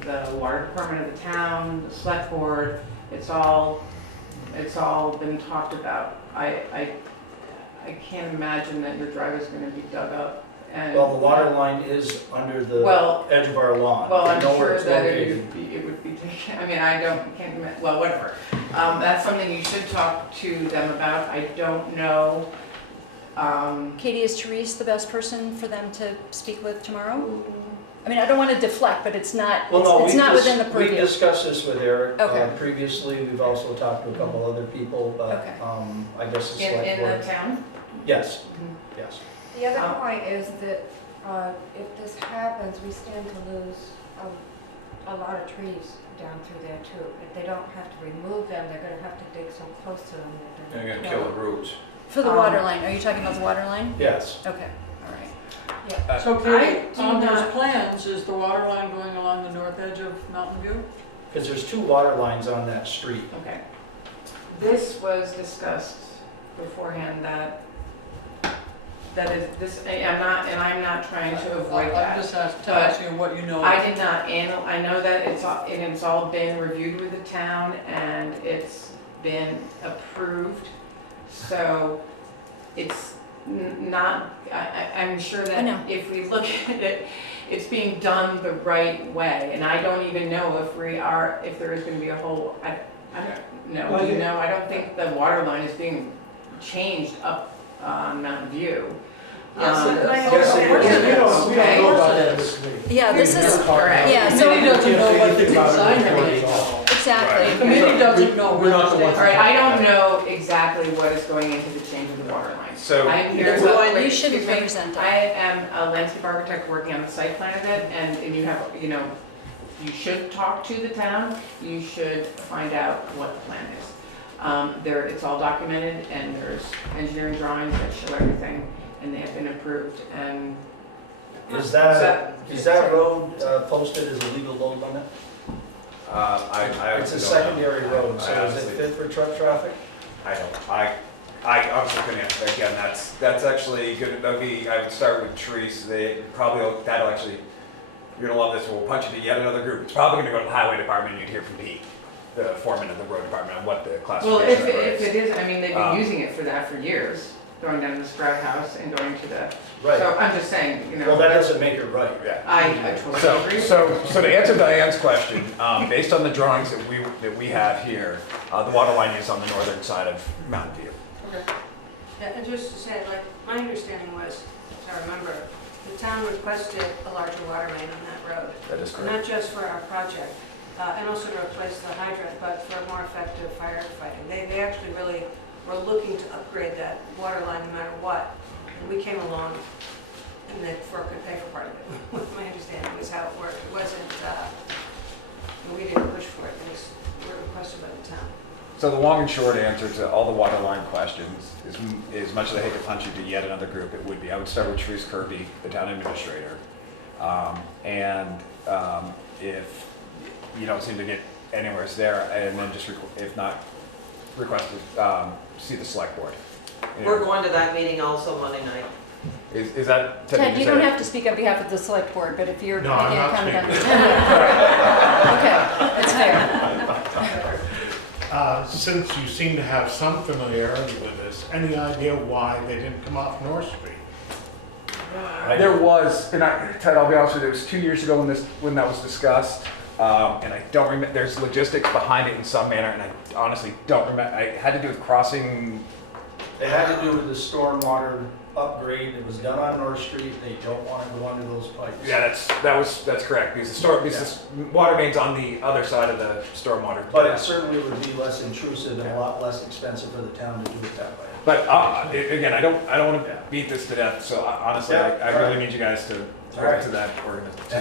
the water department of the town, the select board. It's all been talked about. I can't imagine that your driveway's gonna be dug up and. Well, the water line is under the Well, edge of our lawn. Well, We I'm know where sure it's that located. it would be taken, I mean, I can't, well, whatever. That's something you should talk to them about. I don't know. Katie, is Therese the best person for them to speak with tomorrow? I mean, I don't want to deflect, but it's not, Well, no, it's not within the we purview. discussed this with Eric Okay. previously. We've also talked to a couple other people, but Okay. I guess the In select the board. town? Yes, yes. The other point is that if this happens, we stand to lose a lot of trees down through there too. If they don't have to remove them, they're gonna have to dig so close to them that They're they're. gonna kill the roots. For the water line, are you talking about the water line? Yes. Okay, all right. So I Katie, do on those not- plans, is the water line going along the north edge of Mountain View? Because there's two water lines on that street. Okay. This was discussed beforehand that is, this, I'm not trying to avoid I'm that. just asking what you know. I did not I know that it's all been reviewed with the town and it's been approved. So it's not, I'm sure I know. that if we look at it, it's being done the right way. And I don't even know if there is gonna be a whole, I don't know, Well, do you you- know? I don't think the water line is being changed up on Mountain View. Yes, it is. Yes, it is. We don't know about that. Yeah, this is, Correct. yeah, The so, committee doesn't know what the design is. The exactly. committee doesn't know where the All state. right, I don't know exactly what is going into the change of the water line. So- I'm here That's to, You shouldn't excuse me, represent it. I am a landscape architect working on the site plan of it, and you have, you should talk to the town, you should find out what the plan is. It's all documented, and there's engineering drawings that show everything, and they have been approved, and. Is that road posted as a legal load limit? I It's a honestly don't know. secondary road, so I is it honestly- fit for truck traffic? I don't, I honestly couldn't answer that. Again, that's actually good. I would start with Therese. That'll actually, you're gonna love this, we'll punch it to yet another group. It's probably gonna go to the highway department, and you'd hear from the foreman of the road department on what the Well, classification if of the road it is. is, I mean, they've been using it for that for years, going down to the Sprout House and going to the, Right. so I'm just saying, Well, that doesn't make it right. Yeah. I totally agree. So to answer Diane's question, based on the drawings that we have here, the water line is on the northern side of Mountain View. Okay. Yeah, and just to say, like, my understanding was, if I remember, the town requested a larger water main on that road. That is correct. Not just for our project, and also to replace the hydrant, but for more effective firefighting. They actually really were looking to upgrade that water line no matter what. And we came along and the FERC could pay for part of it. My understanding was how it worked. It wasn't, we didn't push for it. It was requested by the town. So the long and short answer to all the water line questions is, as much as I hate to punch you to yet another group, it would be, I would start with Therese Kirby, the town administrator. If you don't seem to get anywhere there, and then just, if not, request to see the select board. We're going to that meeting also Monday night. Is that? Ted, you don't have to speak on behalf of the select board, but if you're No, I'm making a not comment on the speaking. Okay, that's fair. Since you seem to have some familiarity with this, any idea why they didn't come off North Street? There was, and Ted, I'll be honest with you, it was 2 years ago when that was discussed, and I don't remember, there's logistics behind it in some manner, and I honestly don't remember, it had to do with crossing. It had to do with the stormwater upgrade that was done on North Street. They don't want to go under those pipes. Yeah, that's correct, because the water main's on the other side of the stormwater. But it certainly would be less intrusive and a lot less expensive for the town to do it that way. But again, I don't want to beat this to death, so honestly, Yeah, I really need you guys to All go right. to that Thank you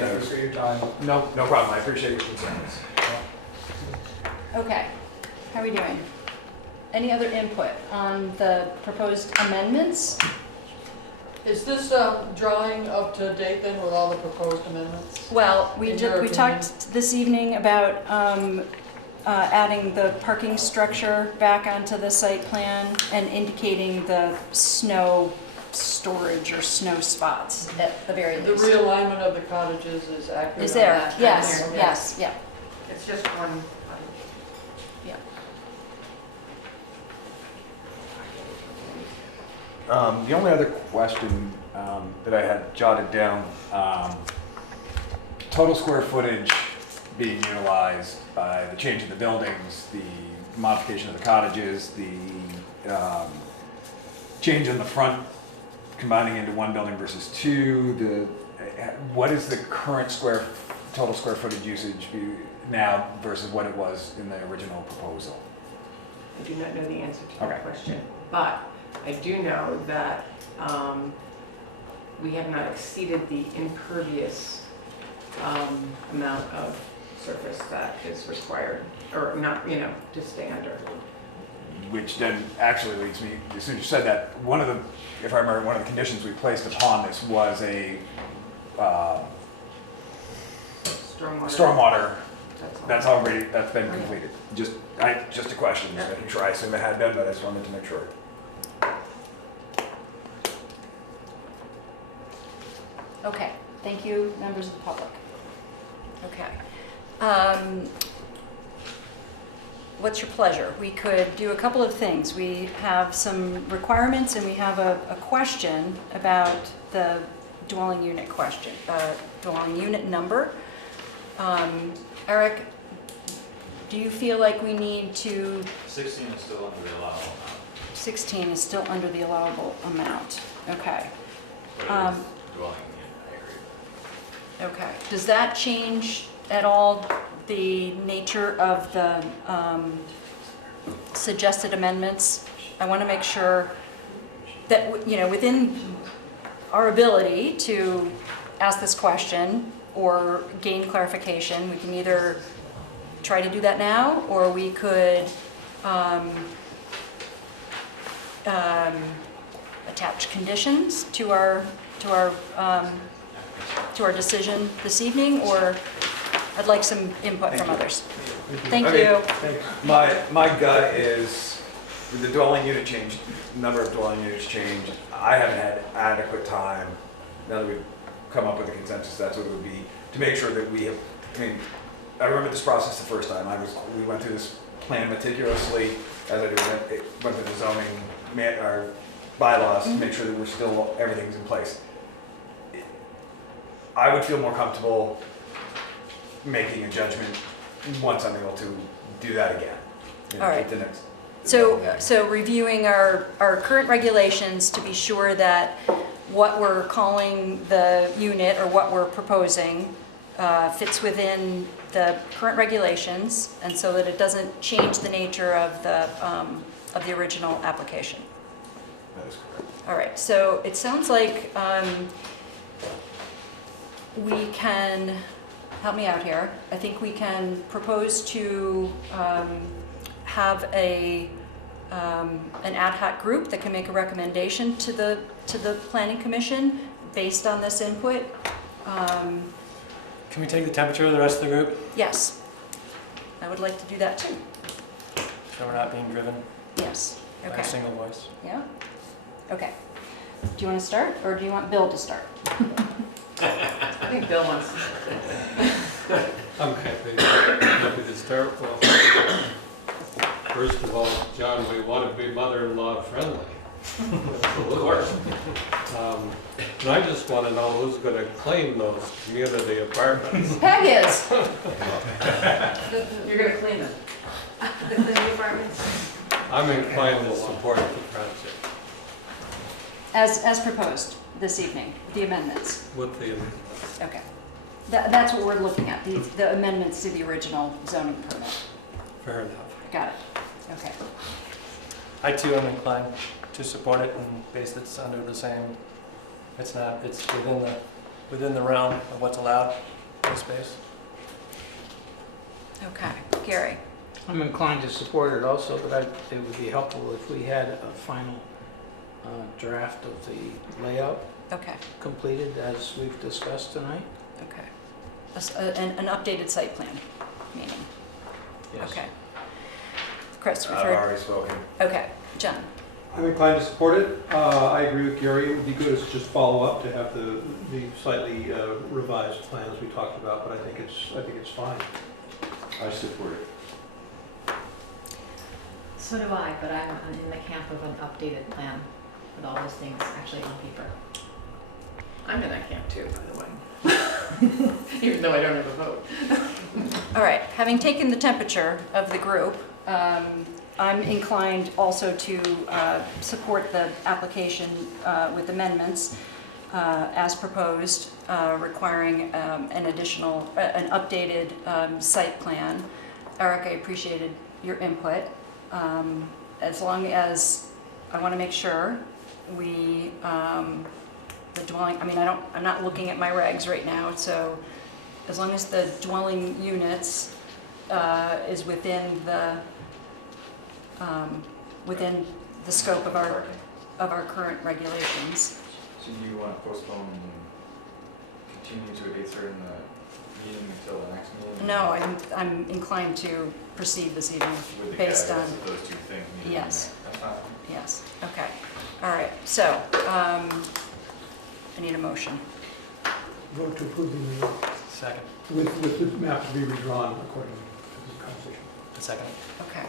organization. for your time. No problem, I appreciate your concerns. Okay, How are we doing? Any other input on the proposed amendments? Is this drawing up to date then with all the proposed amendments? Well, we In your we opinion? talked this evening about adding the parking structure back onto the site plan and indicating the snow storage or snow spots at the very The least. realignment of the cottages is accurate Is on there? that? Yes, Yeah. yes, yeah. It's just one. The only other question that I had jotted down, total square footage being utilized by the change in the buildings, the modification of the cottages, the change in the front, combining into one building versus two, what is the current total square footage usage now versus what it was in the original proposal? I do not know the answer to Okay. that question, but I do know that we have not exceeded the impervious amount of surface that is required, or not, to stay under. Which then actually leads me, as soon as you said that, if I remember, one of the conditions we placed upon this was a stormwater. That's all. That's been completed. Just a question, just making sure. I assume it had been, but I just wanted to make sure. Okay, thank you, members of the public. Okay. What's your pleasure? We could do a couple of things. We have some requirements and we have a question about the dwelling unit question, dwelling unit number. Eric, do you feel like we need to? 16 is still under the allowable amount. 16 is still under the allowable amount. Okay. But it is dwelling unit, I agree. Okay. Does that change at all the nature of the suggested amendments? I want to make sure that, within our ability to ask this question or gain clarification, we can either try to do that now, or we could attach conditions to our decision this evening, or I'd like some input from others. Thank you. My gut is with the dwelling unit change, number of dwelling units changed. I haven't had adequate time, now that we've come up with a consensus, that's what it would be, to make sure that we have, I remember this process the first time. We went through this plan meticulously as I went through the zoning, our bylaws, to make sure that everything's in place. I would feel more comfortable making a judgment once I'm able to do that again. All right. The next. So reviewing our current regulations to be sure that what we're calling the unit or what we're proposing fits within the current regulations, and so that it doesn't change the nature of the original application. That is correct. All right, so it sounds like we can, help me out here, I think we can propose to have an ad hoc group that can make a recommendation to the Planning Commission based on this input. Can we take the temperature of the rest of the group, Yes, I would like to do that too. so we're not being driven Yes, by okay. a single voice? Yeah, okay. Do you want to start, or do you want Bill to start? I think Bill wants to. I'm happy to start. Well, first of all, John, we want to be mother-in-law friendly. Of course. And I just want to know who's going to claim those community apartments. Peg is. You're gonna clean them. The cleaning apartments. I'm inclined to support the project As proposed this evening, the amendments. with the, Okay. That's what we're looking at, the amendments to the original zoning permit. Fair enough. Got it. Okay. I too am inclined to support it and base it under the same, it's within the realm of what's allowed in space. Okay. Gary? I'm inclined to support it also, but it would be helpful if we had a final draft of the layout Okay, completed as we've discussed tonight. okay. An updated site plan, meaning, Yes. okay. Chris, we've I've heard, already spoken. okay, John, I'm inclined to support it. I agree with Gary. It would be good to just follow up to have the slightly revised plans we talked about, but I think it's fine. I support it. So do I, but I'm in the camp of an updated plan with all those things actually on paper. I'm in that camp too, by the way. Even though I don't have a vote. all right, having taken the temperature of the group, I'm inclined also to support the application with amendments as proposed, requiring an updated site plan. Eric, I appreciated your input. As long as, I want to make sure we, the dwelling, I mean, I'm not looking at my regs right now, so as long as the dwelling units is within the scope of our current regulations. So you want to postpone and continue to a date certain the meeting until the next meeting? No, I'm inclined to proceed this evening With the based on, caveats of those two things needed in yes. there. That's fine. yes, okay. All right, so, I need a motion. Vote to approve the Second. with the map to be redrawn according to the conversation. Second. Okay,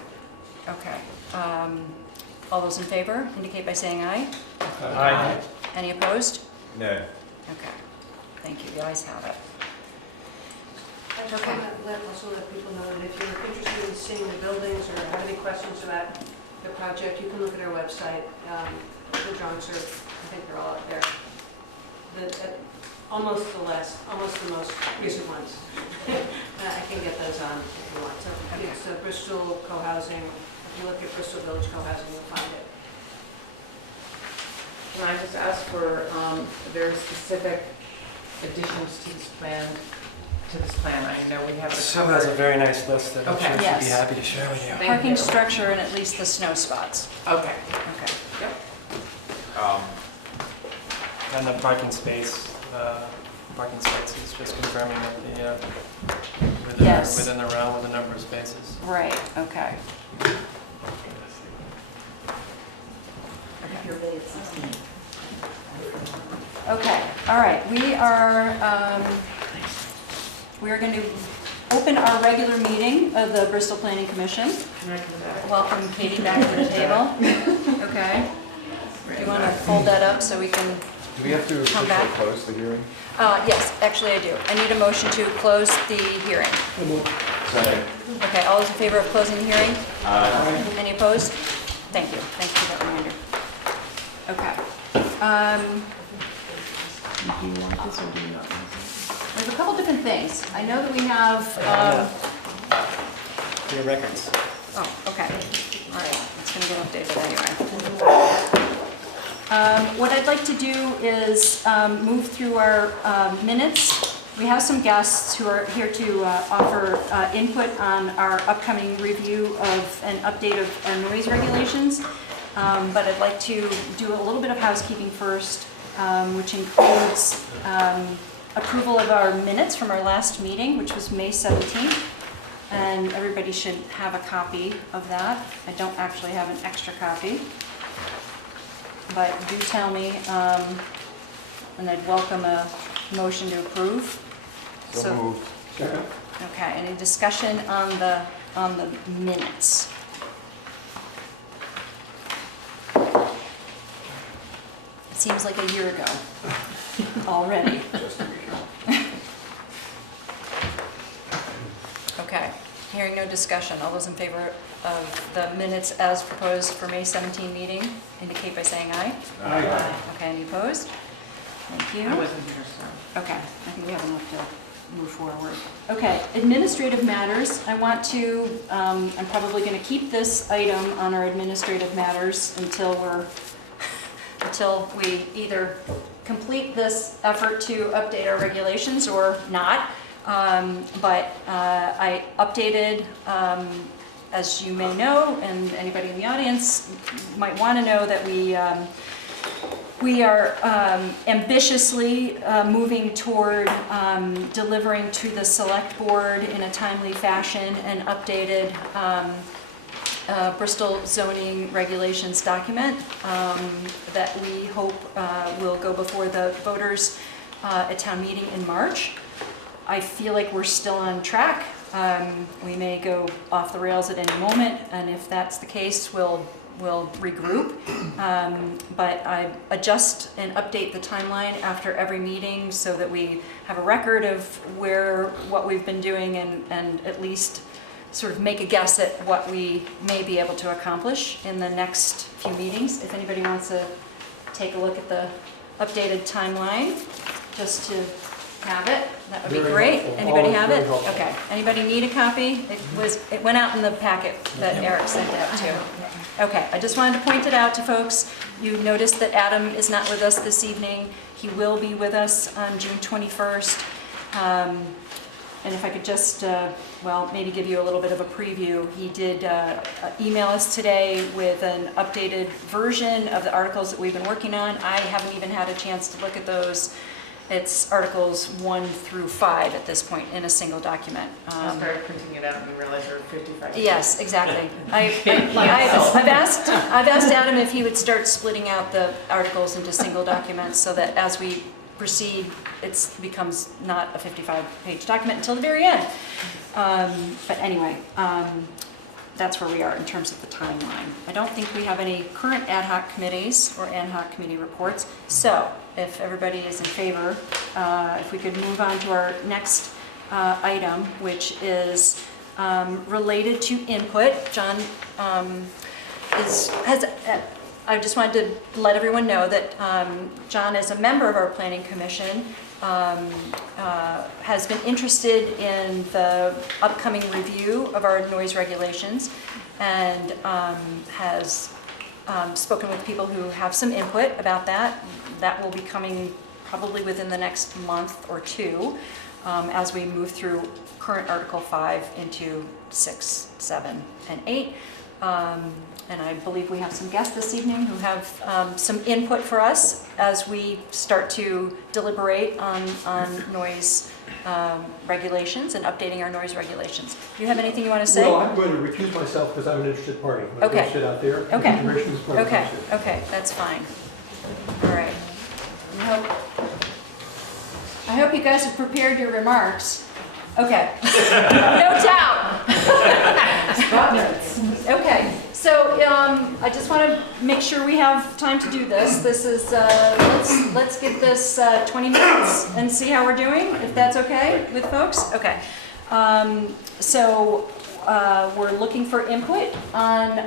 okay. All those in favor indicate by saying aye. Aye. Any opposed? No. Okay, thank you, the ayes have it. I just want to also let people know that if you're interested in seeing the buildings or have any questions about the project, you can look at our website. The drawings are, I think they're all up there. Almost the most recent ones. I can get those on if you want. So it's Bristol co-housing. If you look at Bristol Village co-housing, you'll find it. Can I just ask for very specific additions to this plan? I know we have. Sue has a very nice list that I'm Okay. sure she'd Yes. be happy to share with you. Thank Parking you. structure and at least the snow spots. Okay. Okay. And the parking spaces, just confirming that Yes. within the realm of the number of spaces. Right, okay. If you're really at 16. Okay, all right, we are going to open our regular meeting of the Bristol Planning Commission. Can I come back? Welcome Katie back to the table. Okay. Do you want to fold that up so we can, Do we have to Come officially back. close the hearing? yes, actually I do. I need a motion to close the hearing. Second. Okay, all those in favor of closing the hearing? Any opposed? Thank you for that reminder. Okay. Do you want this or do you not want We have a couple different things. I know that we have, For your records. oh, okay. All right, it's going to get updated anyway. What I'd like to do is move through our minutes. We have some guests who are here to offer input on our upcoming review of an update of our noise regulations. But I'd like to do a little bit of housekeeping first, which includes approval of our minutes from our last meeting, which was May 17th. And everybody should have a copy of that. I don't actually have an extra copy. But do tell me, and I'd welcome a motion to approve. So moved. Second. Okay, any discussion on the minutes? It seems like a year ago already. Just a week. Okay, hearing no discussion, all those in favor of the minutes as proposed for May 17 meeting indicate by saying aye. Aye. Okay, any opposed? Thank you. I wasn't here, so. Okay, I think we have enough to move forward. Okay, administrative matters. I want to, I'm probably going to keep this item on our administrative matters until we either complete this effort to update our regulations or not. But I updated as you may know, and anybody in the audience might want to know, that we are ambitiously moving toward delivering to the select board in a timely fashion an updated Bristol zoning regulations document that we hope will go before the voters at town meeting in March. I feel like we're still on track. We may go off the rails at any moment, and if that's the case, we'll regroup. But I adjust and update the timeline after every meeting so that we have a record of what we've been doing, and at least sort of make a guess at what we may be able to accomplish in the next few meetings. If anybody wants to take a look at the updated timeline, just to have it, that would be Very great. helpful. Anybody Always have very it? helpful. Okay. Anybody need a copy? It went out in the packet that Eric sent out too. Okay, I just wanted to point it out to folks. You noticed that Adam is not with us this evening. He will be with us on June 21st. And if I could just, maybe give you a little bit of a preview. He did email us today with an updated version of the articles that we've been working on. I haven't even had a chance to look at those. It's articles 1 through 5 at this point in a single document. I started printing it out and realized there were 55 pages. Yes, exactly. I've asked Adam if he would start splitting out the articles into single documents so that as we proceed, it becomes not a 55-page document until the very end. But anyway, that's where we are in terms of the timeline. I don't think we have any current ad hoc committees or ad hoc committee reports. So if everybody is in favor, if we could move on to our next item, which is related to input. John I just wanted to let everyone know that John, as a member of our planning commission, has been interested in the upcoming review of our noise regulations, and has spoken with people who have some input about that. That will be coming probably within the next month or two as we move through current Article 5 into 6, 7, and 8. And I believe we have some guests this evening who have some input for us as we start to deliberate on noise regulations and updating our noise regulations. Do you have anything you want to say? Well, I'm going to recuse myself because I'm an interested party. I'm going to Okay. go sit out there. Okay. Consideration is part of the Okay, process. okay, that's fine. All right. I hope you guys have prepared your remarks. Okay. No doubt. Okay, so I just want to make sure we have time to do this. This is, let's give this 20 minutes and see how we're doing, if that's okay with folks. Okay. So we're looking for input on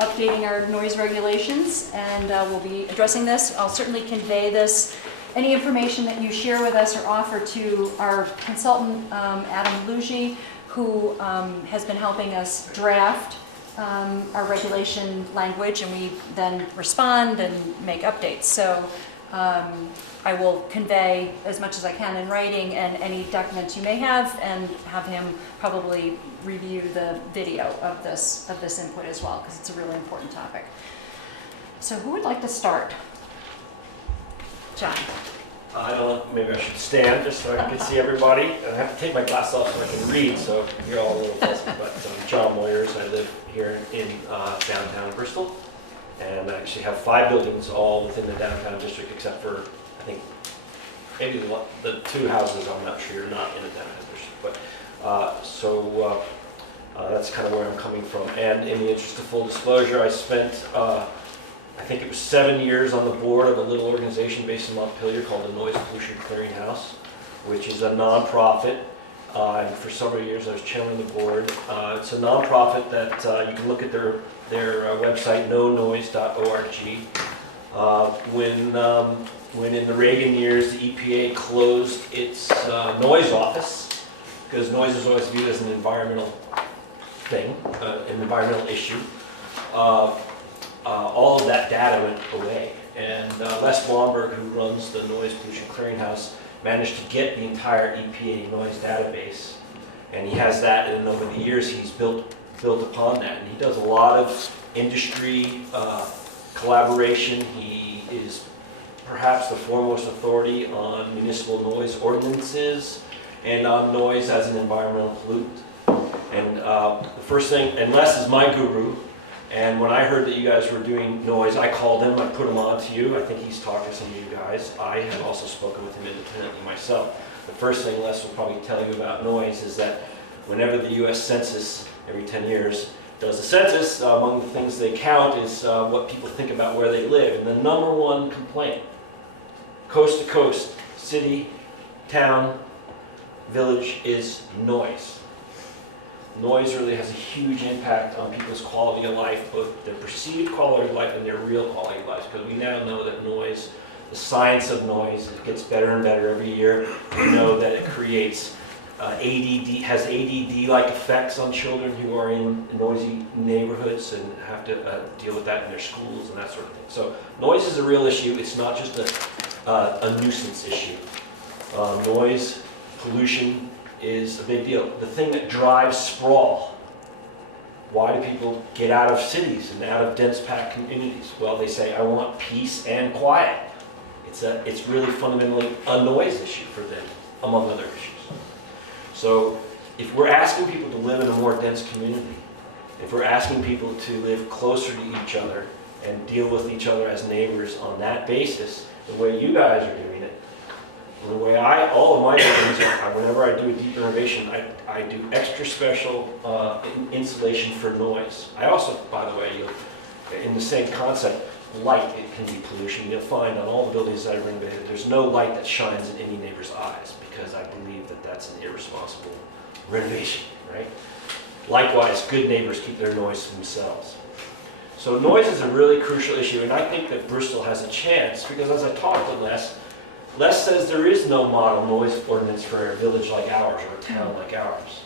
updating our noise regulations, and we'll be addressing this. I'll certainly convey this. Any information that you share with us or offer to our consultant, Adam Luigi, who has been helping us draft our regulation language, and we then respond and make updates. So I will convey as much as I can in writing and any documents you may have, and have him probably review the video of this input as well, because it's a really important topic. So who would like to start? John. I don't know, maybe I should stand just so I can see everybody. I have to take my glasses off so I can read, so you're all a little fuzzy. But I'm John Moyers. I live here in downtown Bristol. And I actually have 5 buildings all within the downtown district, except for, I think, maybe the 2 houses I'm not sure are not in the downtown district. But so that's kind of where I'm coming from. And in the interest of full disclosure, I spent I think it was 7 years on the board of a little organization based in Montpelier called the Noise Pollution Clearinghouse, which is a nonprofit. And for several years I was chairman of the board. It's a nonprofit that you can look at their website, nonoise.org. When in the Reagan years the EPA closed its noise office, because noise is always viewed as an environmental thing, an environmental issue. All of that data went away, and Les Blomberg, who runs the Noise Pollution Clearinghouse, managed to get the entire EPA noise database, and he has that, and over the years he's built built upon that. And he does a lot of industry collaboration. He is perhaps the foremost authority on municipal noise ordinances and on noise as an environmental pollutant. And the first thing, and Les is my guru, and when I heard that you guys were doing noise, I called him, I put him on to you. I think he's talked to some of you guys. I have also spoken with him independently myself. The first thing Les will probably tell you about noise is that whenever the US Census, every 10 years, does a census, among the things they count is what people think about where they live. And the number one complaint, coast to coast, city, town, village, is noise. Noise really has a huge impact on people's quality of life, both their perceived quality of life and their real quality of life, because we now know that noise, the science of noise, it gets better and better every year. We know that it creates ADD, has ADD-like effects on children who are in noisy neighborhoods and have to deal with that in their schools and that sort of thing. So noise is a real issue. It's not just a nuisance issue. Noise pollution is a big deal. The thing that drives sprawl. Why do people get out of cities and out of dense packed communities? Well, they say, I want peace and quiet. It's really fundamentally a noise issue for them, among other issues. So if we're asking people to live in a more dense community, if we're asking people to live closer to each other and deal with each other as neighbors on that basis, the way you guys are doing it, the way all of my buildings, whenever I do a deep renovation, I do extra special insulation for noise. I also, by the way, in the same concept, light, it can be pollution. You'll find on all the buildings that I renovated, there's no light that shines in any neighbor's eyes, because I believe that that's an irresponsible renovation, right? Likewise, good neighbors keep their noise to themselves. So noise is a really crucial issue, and I think that Bristol has a chance, because as I talked to Les says there is no model noise ordinance for a village like ours or a town like ours.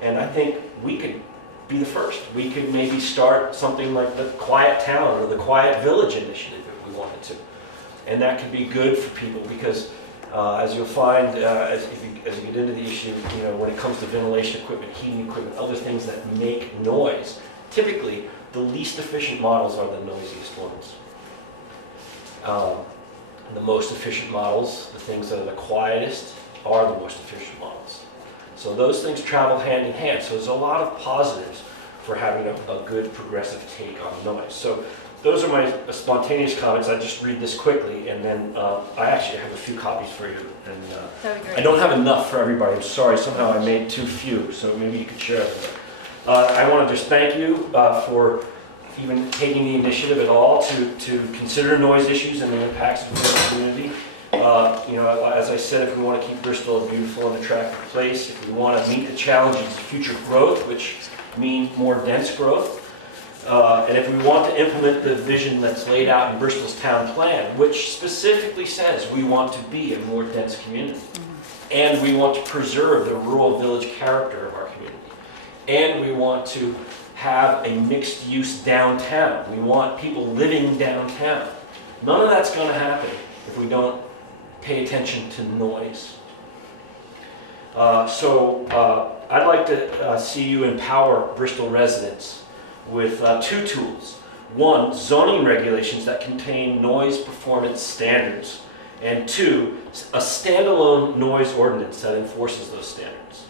And I think we could be the first. We could maybe start something like the Quiet Town or the Quiet Village initiative if we wanted to. And that could be good for people because as you'll find, as you get into the issue, when it comes to ventilation equipment, heating equipment, other things that make noise, typically the least efficient models are the noisiest ones. The most efficient models, the things that are the quietest, are the most efficient models. So those things travel hand in hand. So there's a lot of positives for having a good progressive take on noise. So those are my spontaneous comments. I just read this quickly, and then I actually have a few copies for you. And That'd be great. I don't have enough for everybody. I'm sorry, somehow I made too few, so maybe you could share them. I want to just thank you for even taking the initiative at all to consider noise issues and the impacts of the community. As I said, if we want to keep Bristol a beautiful and attractive place, if we want to meet the challenges of future growth, which mean more dense growth, and if we want to implement the vision that's laid out in Bristol's town plan, which specifically says we want to be a more dense community, and we want to preserve the rural village character of our community, and we want to have a mixed-use downtown. We want people living downtown. None of that's going to happen if we don't pay attention to noise. I'd like to see you empower Bristol residents with two tools. One, zoning regulations that contain noise performance standards. And two, a standalone noise ordinance that enforces those standards.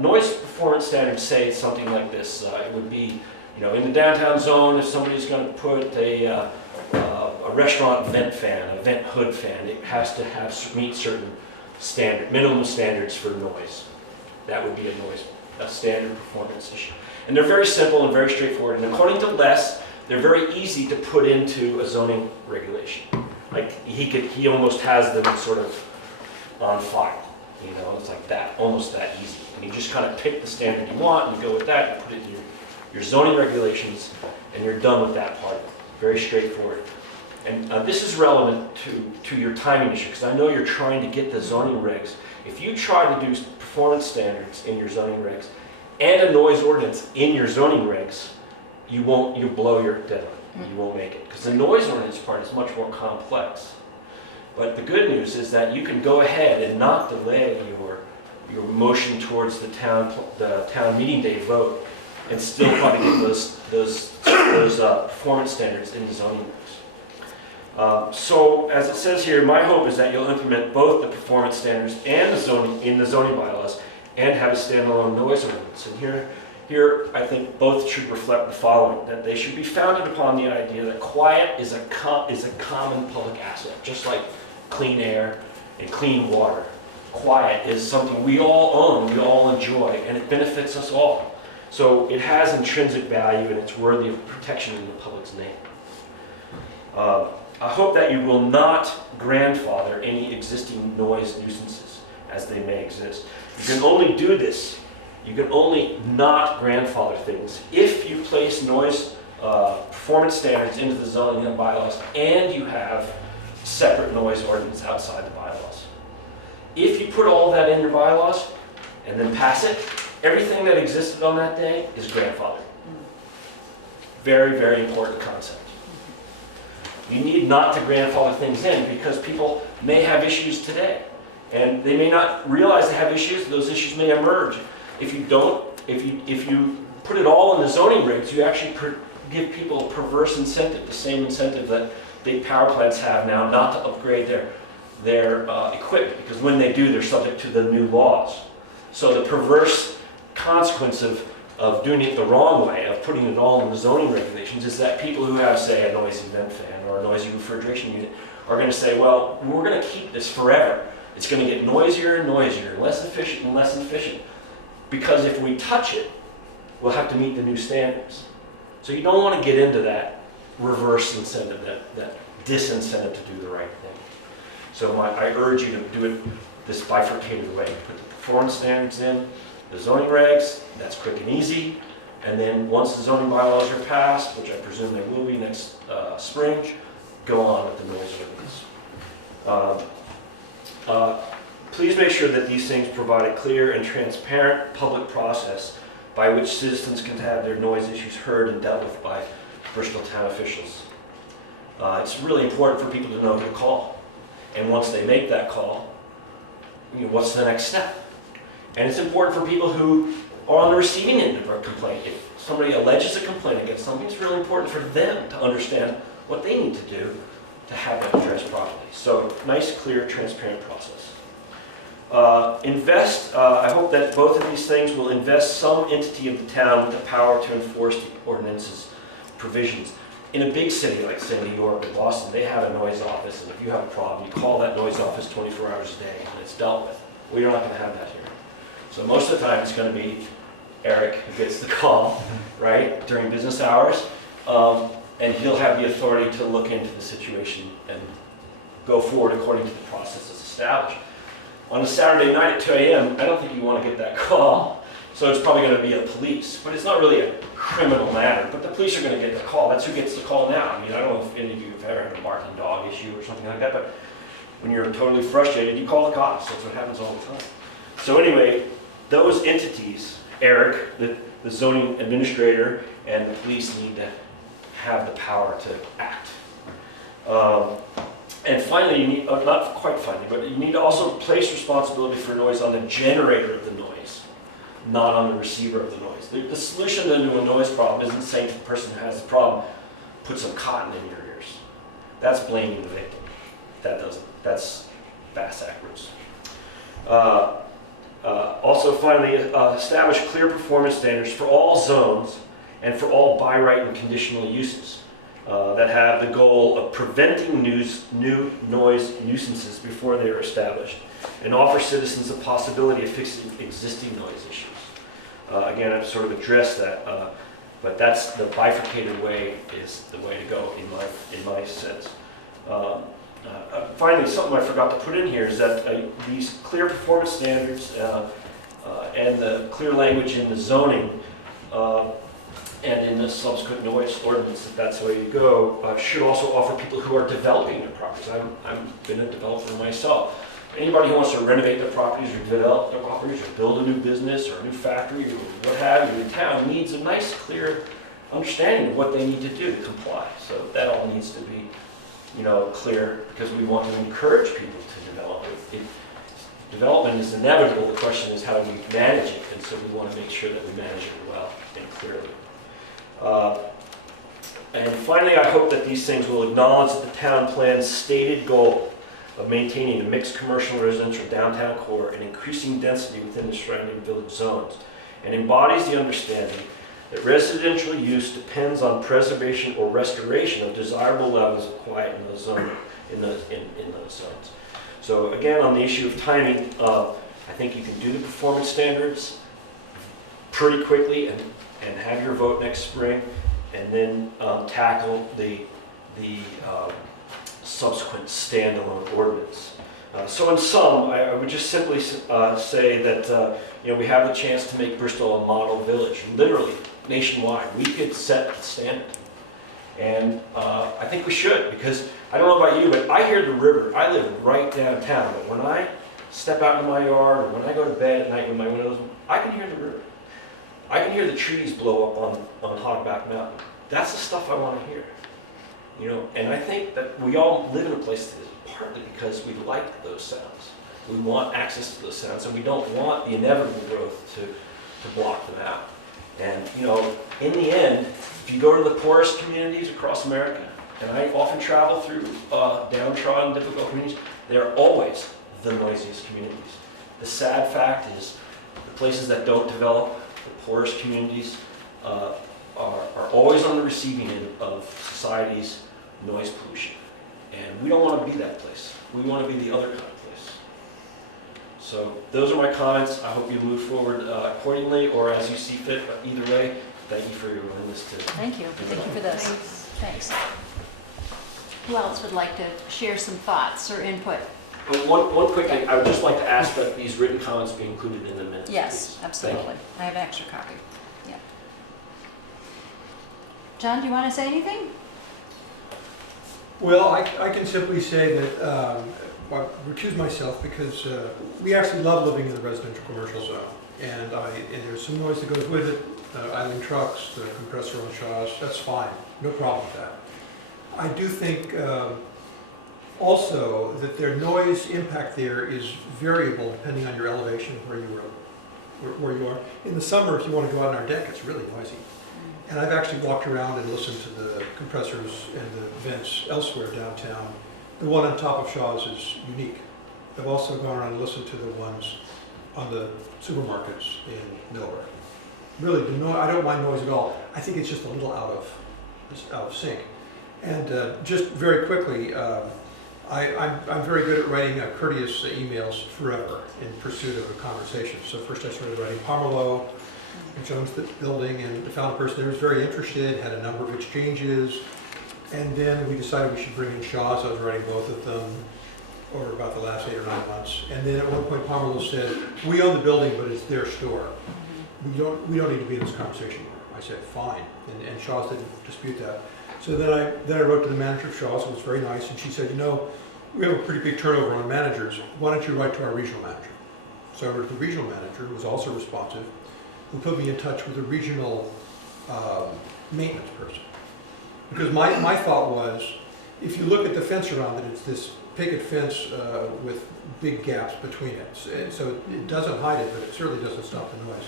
Noise performance standards say something like this. It would be, in the downtown zone, if somebody's going to put a restaurant vent fan, a vent hood fan, it has to meet certain minimum standards for noise. That would be a standard performance issue. And they're very simple and very straightforward. And according to Les, they're very easy to put into a zoning regulation. Like he almost has them sort of on file. It's like that, almost that easy. And you just kind of pick the standard you want, and you go with that, you put it in your zoning regulations, and you're done with that part. Very straightforward. And this is relevant to your timing issue, because I know you're trying to get the zoning regs. If you try to do performance standards in your zoning regs and a noise ordinance in your zoning regs, you'll blow your deadline. You won't make it, because the noise ordinance part is much more complex. But the good news is that you can go ahead and not delay your motion towards the town meeting day vote, and still probably get those performance standards in the zoning regs. So as it says here, my hope is that you'll implement both the performance standards and the zoning bylaws, and have a standalone noise ordinance. And here I think both should reflect the following: that they should be founded upon the idea that quiet is a common public asset, just like clean air and clean water. Quiet is something we all own, we all enjoy, and it benefits us all. So it has intrinsic value, and it's worthy of protection in the public's name. I hope that you will not grandfather any existing noise nuisances as they may exist. You can only do this, you can only not grandfather things if you place noise performance standards into the zoning and bylaws, and you have separate noise ordinance outside the bylaws. If you put all that in your bylaws and then pass it, everything that existed on that day is grandfathered. Very, very important concept. You need not to grandfather things in, because people may have issues today, and they may not realize they have issues. Those issues may emerge. If you don't, if you put it all in the zoning regs, you actually give people a perverse incentive, the same incentive that big power plants have now not to upgrade their equipment, because when they do, they're subject to the new laws. So the perverse consequence of doing it the wrong way, of putting it all in the zoning regulations, is that people who have, say, a noisy vent fan or a noisy refrigeration unit are going to say, well, we're going to keep this forever. It's going to get noisier and noisier, less efficient and less efficient, because if we touch it, we'll have to meet the new standards. So you don't want to get into that reverse incentive, that disincentive to do the right thing. So I urge you to do it this bifurcated way. Put the performance standards in, the zoning regs, that's quick and easy, and then once the zoning bylaws are passed, which I presume they will be next spring, go on with the noise ordinance. Please make sure that these things provide a clear and transparent public process by which citizens can have their noise issues heard and dealt with by Bristol town officials. It's really important for people to know who to call. And once they make that call, what's the next step? And it's important for people who are on the receiving end of a complaint. If somebody alleges a complaint against something, it's really important for them to understand what they need to do to have that addressed properly. So, nice, clear, transparent process. I hope that both of these things will invest some entity of the town with the power to enforce the ordinance's provisions. In a big city like, say, New York or Boston, they have a noise office, and if you have a problem, you call that noise office 24 hours a day, and it's dealt with. We're not going to have that here. So most of the time, it's going to be Eric who gets the call, right, during business hours, and he'll have the authority to look into the situation and go forward according to the process that's established. On a Saturday night at 2 a.m., I don't think you want to get that call, so it's probably going to be the police. But it's not really a criminal matter, but the police are going to get the call. That's who gets the call now. I mean, I don't know if any of you have ever had a barking dog issue or something like that, but when you're totally frustrated, you call the cops. That's what happens all the time. So anyway, those entities, Eric, the zoning administrator, and the police need to have the power to act. And finally, you need, not quite finally, but you need to also place responsibility for noise on the generator of the noise, not on the receiver of the noise. The solution to a noise problem isn't saying to the person who has the problem, put some cotton in your ears. That's blaming the victim. That's bass backwards. Also, finally, establish clear performance standards for all zones and for all by right and conditional uses that have the goal of preventing new noise nuisances before they are established, and offer citizens a possibility of fixing existing noise issues. Again, I've sort of addressed that, but that's the bifurcated way is the way to go in my sense. Finally, something I forgot to put in here is that these clear performance standards and the clear language in the zoning and in the subsequent noise ordinance, if that's the way you go, should also offer people who are developing their properties. I've been a developer myself. Anybody who wants to renovate their properties or develop their properties or build a new business or a new factory or what have you in town needs a nice, clear understanding of what they need to do to comply. So that all needs to be, clear, because we want to encourage people to develop. development is inevitable. The question is how do we manage it? And so we want to make sure that we manage it well and clearly. And finally, I hope that these things will acknowledge that the town plan's stated goal of maintaining a mixed commercial residential downtown core and increasing density within the surrounding village zones, and embodies the understanding that residential use depends on preservation or restoration of desirable levels of quiet in those zones. In those zones. So again, on the issue of timing, I think you can do the performance standards pretty quickly and have your vote next spring, and then tackle the subsequent standalone ordinance. So in sum, I would just simply say that we have the chance to make Bristol a model village, literally nationwide. We could set the standard, and I think we should, because I don't know about you, but I hear the river. I live right downtown, but when I step out in my yard or when I go to bed at night with my windows, I can hear the river. I can hear the trees blow up on Hogback Mountain. That's the stuff I want to hear. And I think that we all live in a place that is partly because we like those sounds. We want access to those sounds, and we don't want the inevitable growth to block them out. And in the end, if you go to the poorest communities across America, and I often travel through downtrodden, difficult communities, they're always the noisiest communities. The sad fact is the places that don't develop, the poorest communities, are always on the receiving end of society's noise pollution. And we don't want to be that place. We want to be the other kind of place. So those are my comments. I hope you move forward accordingly or as you see fit. But either way, thank you for your willingness to. Thank you. Thank you for this. Thanks. Who else would like to share some thoughts or input? One quick thing. I would just like to ask that these written comments be included in the minutes. Yes, please. absolutely. I have an extra copy. Yeah. John, do you want to say anything? Well, I can simply say that I recuse myself because we actually love living in the residential commercial zone, and there's some noise that goes with it. Idling trucks, the compressor on Shaw's, that's fine, no problem with that. I do think also that their noise impact there is variable depending on your elevation where you are. In the summer, if you want to go out on our deck, it's really noisy. And I've actually walked around and listened to the compressors and the vents elsewhere downtown. The one on top of Shaw's is unique. I've also gone around and listened to the ones on the supermarkets in Millward. Really, I don't mind noise at all. I think it's just a little out of sync. And just very quickly, I'm very good at writing courteous emails forever in pursuit of a conversation. So first I started writing Pomerleau and Jones Building, and found a person there who was very interested, had a number of exchanges, and then we decided we should bring in Shaw's. I was writing both of them over about the last 8 or 9 months. And then at one point Pomerleau said, we own the building, but it's their store. We don't need to be in this conversation anymore. I said, fine, and Shaw's didn't dispute that. So then I wrote to the manager of Shaw's. It was very nice, and she said, we have a pretty big turnover on managers. Why don't you write to our regional manager? So I wrote to the regional manager, who was also responsive, who put me in touch with a regional maintenance person. Because my thought was, if you look at the fence around it, it's this picket fence with big gaps between it. So it doesn't hide it, but it certainly doesn't stop the noise.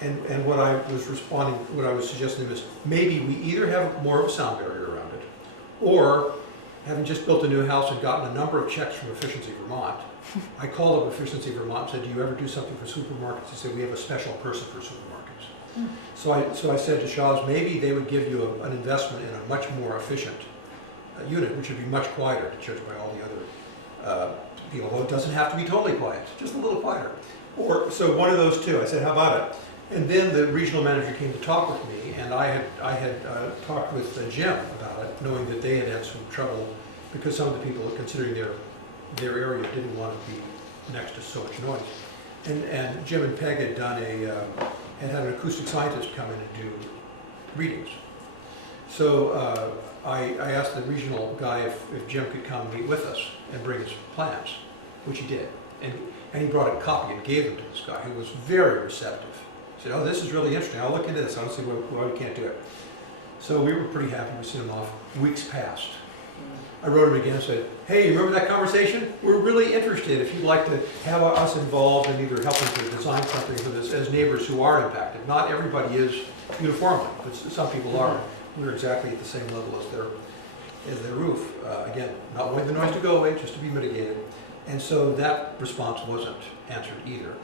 And what I was suggesting is maybe we either have more of a sound barrier around it, or having just built a new house and gotten a number of checks from Efficiency Vermont, I called up Efficiency Vermont and said, do you ever do something for supermarkets? They said, we have a special person for supermarkets. So I said to Shaw's, maybe they would give you an investment in a much more efficient unit, which would be much quieter to judge by all the other people. Although it doesn't have to be totally quiet, just a little quieter. So one of those two. I said, how about it? And then the regional manager came to talk with me, and I had talked with Jim about it, knowing that they had some trouble because some of the people, considering their area, didn't want to be next to so much noise. And Jim and Peg had had an acoustic scientist come in and do readings. So I asked the regional guy if Jim could come meet with us and bring his plans, which he did. And he brought a copy and gave them to this guy, who was very receptive. He said, oh, this is really interesting. I'll look into this. I don't see why we can't do it. So we were pretty happy. We sent him off. Weeks passed. I wrote him again and said, hey, remember that conversation? We're really interested if you'd like to have us involved in either helping to design something for this as neighbors who are impacted. Not everybody is uniformly, but some people are. We're exactly at the same level as their roof. Again, not wanting the noise to go away, just to be mitigated. And so that response wasn't answered either.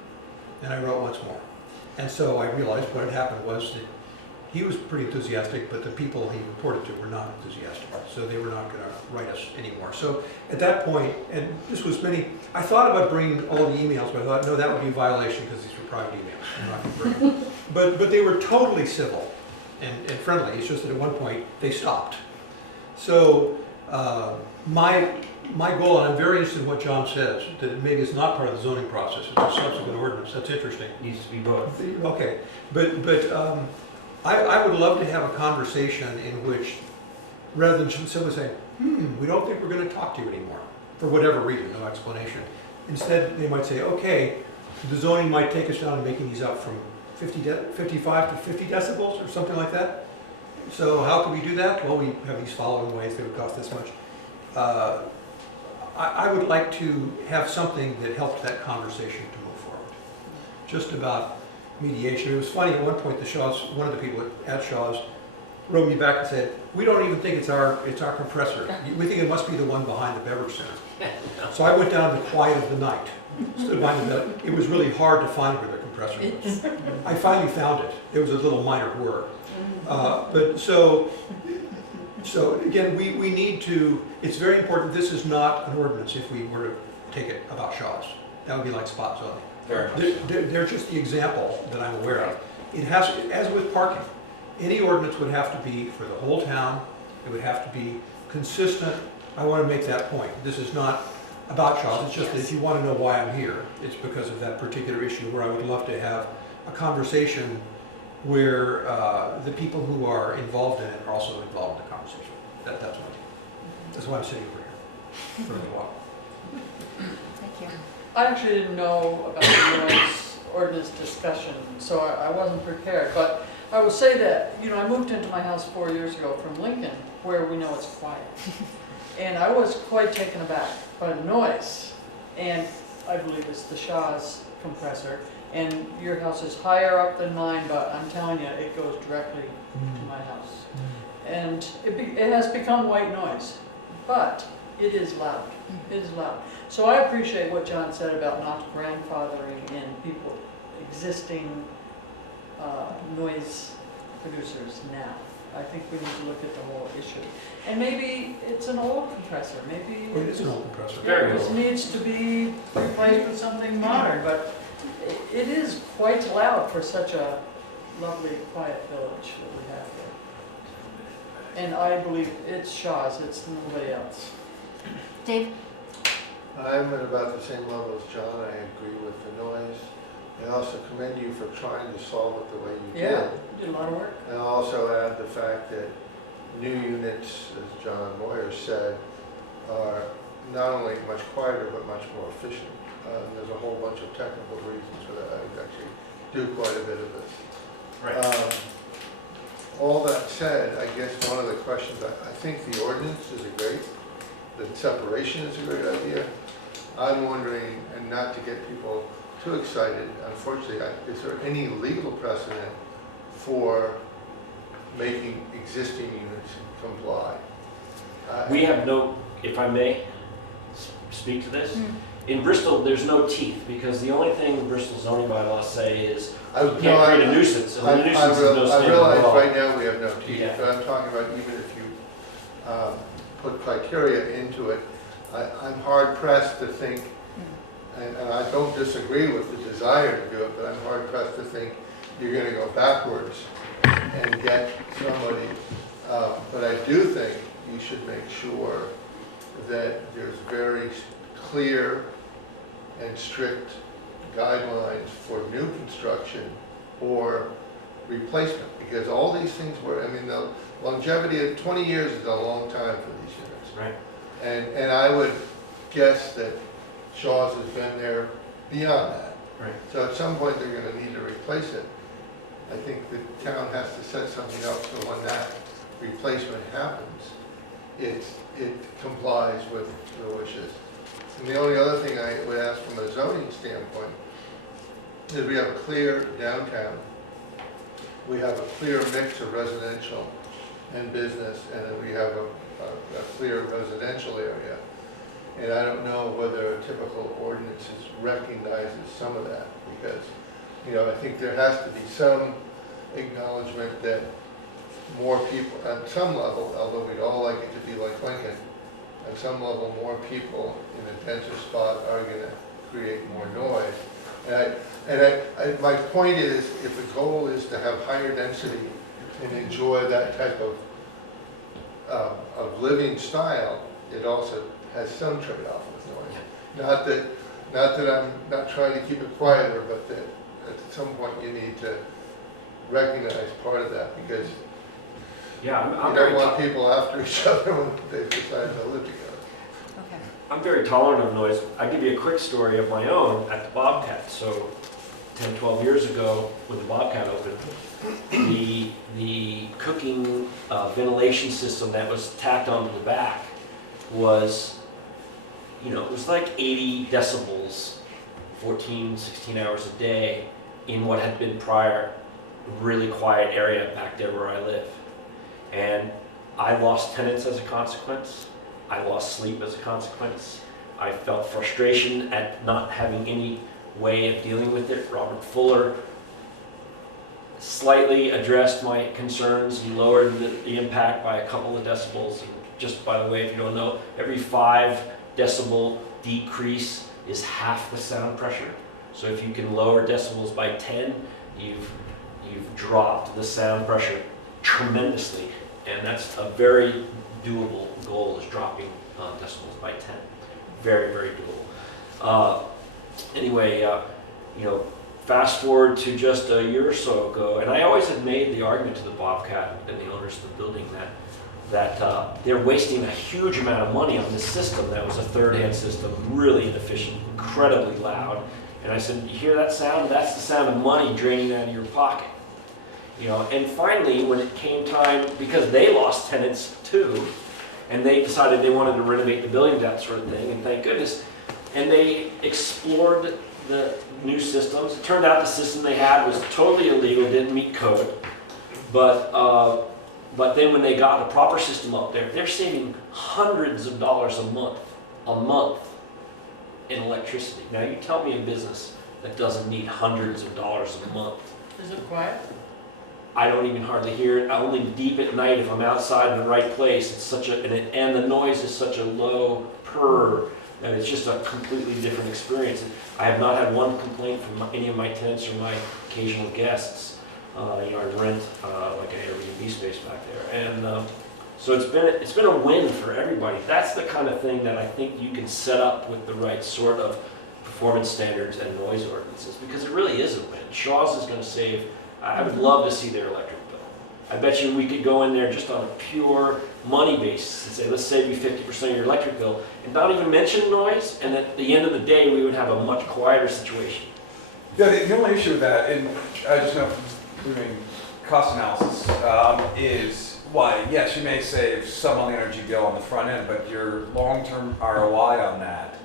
And I wrote once more. And so I realized what had happened was that he was pretty enthusiastic, but the people he reported to were not enthusiastic. So they were not going to write us anymore. So at that point, and this was I thought about bringing all the emails, but I thought, no, that would be a violation because these were private emails. I'm not going to bring them. But they were totally civil and friendly. It's just that at one point they stopped. So my goal, and I'm very interested in what John says, that maybe it's not part of the zoning process, it's a subsequent ordinance. That's interesting. Needs to be both. Okay, but I would love to have a conversation in which, rather than simply saying, we don't think we're going to talk to you anymore, for whatever reason, no explanation. Instead, they might say, okay, the zoning might take us down to making these up from 55 to 50 decibels or something like that. So how can we do that? Well, we have these following ways that would cost this much. I would like to have something that helped that conversation to move forward. Just about mediation. It was funny, at one point the Shaws, one of the people at Shaws wrote me back and said, we don't even think it's our compressor. We think it must be the one behind the beverage center. So I went down to the quiet of the night. Stood behind the bed. It was really hard to find where the compressor was. I finally found it. It was a little minor word. But so again, we need to, it's very important, this is not an ordinance if we were to take it about Shaws. That would be like spot zoning. They're just the example that I'm aware of. It has, as with parking, any ordinance would have to be for the whole town. It would have to be consistent. I want to make that point. This is not about Shaws. It's just that if you want to know why I'm here, it's because of that particular issue where I would love to have a conversation where the people who are involved in it are also involved in the conversation. That's why I'm sitting over here for a little while. Thank you. I actually didn't know about the noise ordinance discussion, so I wasn't prepared. But I will say that, I moved into my house 4 years ago from Lincoln, where we know it's quiet. And I was quite taken aback by the noise. And I believe it's the Shaw's compressor. And your house is higher up than mine, but I'm telling you, it goes directly to my house. And it has become white noise, but it is loud. It is loud. So I appreciate what John said about not grandfathering in people, existing noise producers now. I think we need to look at the whole issue. And maybe it's an old compressor. Maybe It is an old compressor. it needs to be replaced with something modern, but it is quite loud for such a lovely, quiet village that we have here. And I believe it's Shaw's, it's nobody else. Dave? I'm at about the same level as John. I agree with the noise. I also commend you for trying to solve it the way you did. Yeah, you did a lot of work. And I'll also add the fact that new units, as John Moyer said, are not only much quieter but much more efficient. There's a whole bunch of technical reasons for that. I actually do quite a bit of this. Right. All that said, I guess one of the questions, I think the ordinance is the separation is a great idea. I'm wondering, and not to get people too excited, unfortunately, is there any legal precedent for making existing units comply? We have no, if I may speak to this, in Bristol, there's no teeth, because the only thing the Bristol zoning bylaws say is you can't create a nuisance, and the nuisance is no I standard realize law. right now we have no teeth, Yeah. but I'm talking about even if you put criteria into it, I'm hard pressed to think, and I don't disagree with the desire to do it, but I'm hard pressed to think you're going to go backwards and get somebody. But I do think you should make sure that there's very clear and strict guidelines for new construction or replacement, because all these things were, the longevity of 20 years is a long time for these units. Right. And I would guess that Shaw's has been there beyond that. Right. So at some point they're going to need to replace it. I think the town has to set something up so when that replacement happens, it complies with the wishes. And the only other thing I would ask from a zoning standpoint is we have a clear downtown. We have a clear mix of residential and business, and then we have a clear residential area. And I don't know whether a typical ordinance recognizes some of that, because, you know, I think there has to be some acknowledgement that more people, at some level, although we'd all like it to be like Lincoln, at some level, more people in a denser spot are going to create more noise. And my point is, if the goal is to have higher density and enjoy that type of living style, it also has some trade-off with noise. Not that I'm not trying to keep it quieter, but that at some point you need to recognize part of that, because Yeah, you don't want people after each other when they decide to live together. Okay. I'm very tolerant of noise. I'll give you a quick story of my own at the Bobcat. So 10, 12 years ago, when the Bobcat opened, the cooking ventilation system that was tacked onto the back was, you know, it was like 80 decibels, 14, 16 hours a day in what had been prior really quiet area back there where I live. And I lost tenants as a consequence. I lost sleep as a consequence. I felt frustration at not having any way of dealing with it. Robert Fuller slightly addressed my concerns. He lowered the impact by a couple of decibels. And just by the way, if you don't know, every 5 decibel decrease is half the sound pressure. So if you can lower decibels by 10, you've dropped the sound pressure tremendously. And that's a very doable goal, is dropping decibels by 10. Very, very doable. Anyway, you know, fast forward to just a year or so ago, and I always had made the argument to the Bobcat and the owners of the building that they're wasting a huge amount of money on this system that was a third-hand system, really inefficient, incredibly loud. And I said, you hear that sound? That's the sound of money draining out of your pocket. You know, and finally, when it came time, because they lost tenants too, and they decided they wanted to renovate the building, that sort of thing, and thank goodness, and they explored the new systems. It turned out the system they had was totally illegal, didn't meet code, but then when they got the proper system up there, they're saving hundreds of dollars a month in electricity. Now you tell me a business that doesn't need hundreds of dollars a month. Is it quiet? I don't even hardly hear it. Only deep at night if I'm outside in the right place. It's such a, and the noise is such a low purr that it's just a completely different experience. I have not had one complaint from any of my tenants or my occasional guests. You know, I rent like an Airbnb space back there, and so it's been a win for everybody. That's the kind of thing that I think you can set up with the right sort of performance standards and noise ordinances, because it really is a win. Shaw's is going to save. I would love to see their electric bill. I bet you we could go in there just on a pure money basis and say, let's save you 50% of your electric bill, and not even mention noise, and at the end of the day, we would have a much quieter situation. Yeah, the only issue with that, and I just know from doing cost analysis, is why, yes, you may save some on the energy bill on the front end, but your long-term ROI on that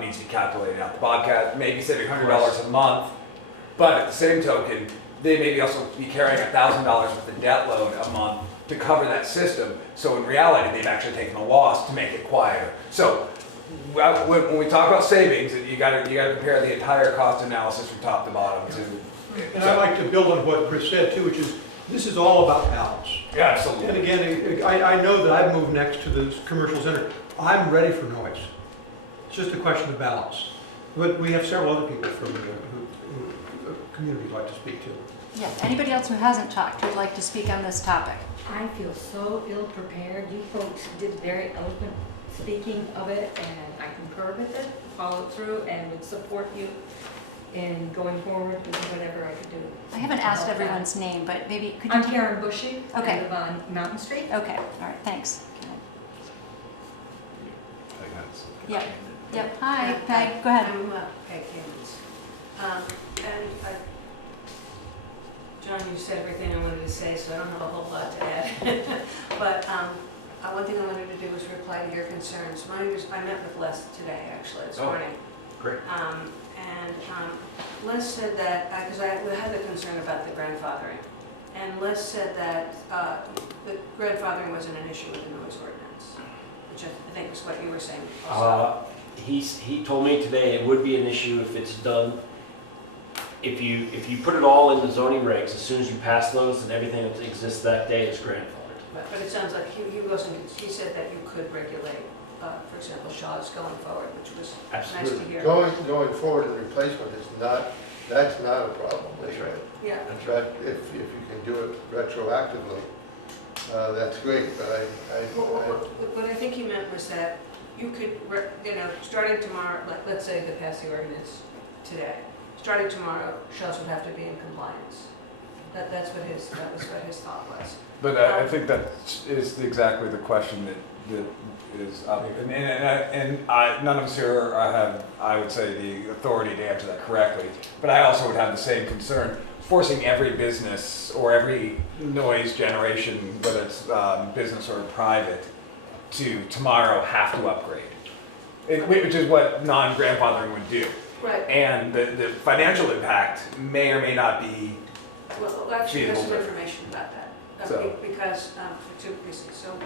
needs to be calculated out. The Bobcat may be saving $100 a month, but at the same token, they may also be carrying $1,000 worth of debt load a month to cover that system. So in reality, they've actually taken a loss to make it quieter. So when we talk about savings, you got to compare the entire cost analysis from top to bottom. And I'd like to build on what Chris said too, which is this is all about balance. Yeah, absolutely. And again, I know that I've moved next to the commercial center. I'm ready for noise. It's just a question of balance. But we have several other people from who community like to speak to. Yeah, anybody else who hasn't talked who'd like to speak on this topic? I feel so ill-prepared. You folks did very eloquent speaking of it, and I concur with it, follow through, and would support you in going forward with whatever I could do. I haven't asked everyone's name, but maybe could you... I'm Karen Bushy. Okay. I live on Mountain Street. Okay, all right, thanks. Yep, yep, hi, Peg, go ahead. I'm Peg Campbell. And John, you said everything I wanted to say, so I don't have a whole lot to add. But one thing I wanted to do was reply to your concerns. I met with Les today, actually, this Oh. morning. Great. Les said that, because we had the concern about the grandfathering, and Les said that the grandfathering wasn't an issue with the noise ordinance, which I think is what you were saying also. He told me today it would be an issue if it's done, if you put it all in the zoning regs, as soon as you pass those, and everything that exists that day is grandfathered. But it sounds like he said that you could regulate, for example, Shaw's going forward, which was nice to Absolutely. hear. Going forward in replacement is not, that's not a problem. That's right. Yeah. But if you can do it retroactively, that's great, but What I think he meant was that you could, starting tomorrow, let's say they pass the ordinance today, starting tomorrow, Shaw's would have to be in compliance. That was what his thought was. But I think that is exactly the question that is up. And none of us here have, I would say, the authority to answer that correctly. But I also would have the same concern, forcing every business or every noise generation, whether it's business or private, to tomorrow have to upgrade, which is what non-grandfathering would do. Right. And the financial impact may or may not be Well, actually, there's some feasible. information about that. So. Because, for two reasons. So,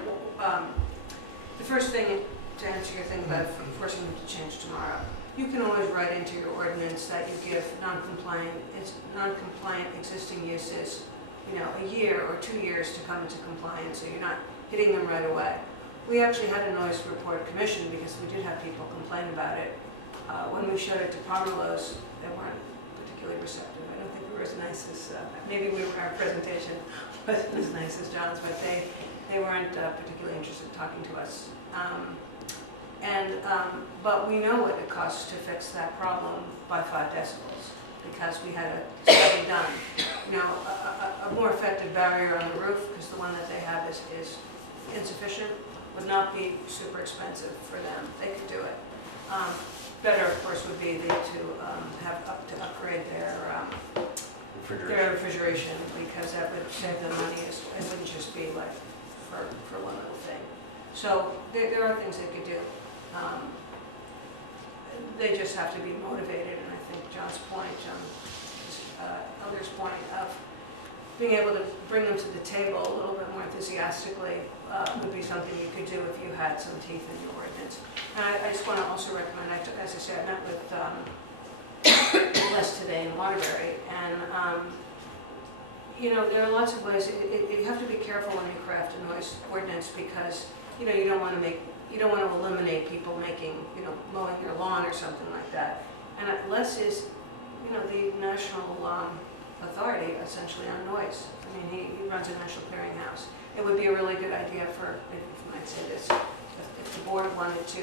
the first thing, to answer your thing about forcing them to change tomorrow, you can always write into your ordinance that you give non-compliant existing uses, a year or 2 years to come into compliance, so you're not hitting them right away. We actually had a noise report commission because we did have people complain about it. When we showed it to Pomerlos, they weren't particularly receptive. I don't think we were as nice as, maybe our presentation wasn't as nice as John's, but they weren't particularly interested in talking to us. But we know what it costs to fix that problem by 5 decibels because we had a study done. A more effective barrier on the roof, because the one that they have is insufficient, would not be super expensive for them. They could do it. Better, of course, would be to upgrade their refrigeration, because that would save them money. It wouldn't just be like for one little thing. So there are things they could do. They just have to be motivated, and I think John's point, Elder's point of being able to bring them to the table a little bit more enthusiastically would be something you could do if you had some teeth in your ordinance. And I just want to also recommend, as I said, I met with Les today in Waterbury, and there are lots of ways. You have to be careful when you craft a noise ordinance because you don't want to eliminate people mowing their lawn or something like that. And Les is, the national authority essentially on noise. I mean, he runs a national clearinghouse. It would be a really good idea for, if you might say this, if the board wanted to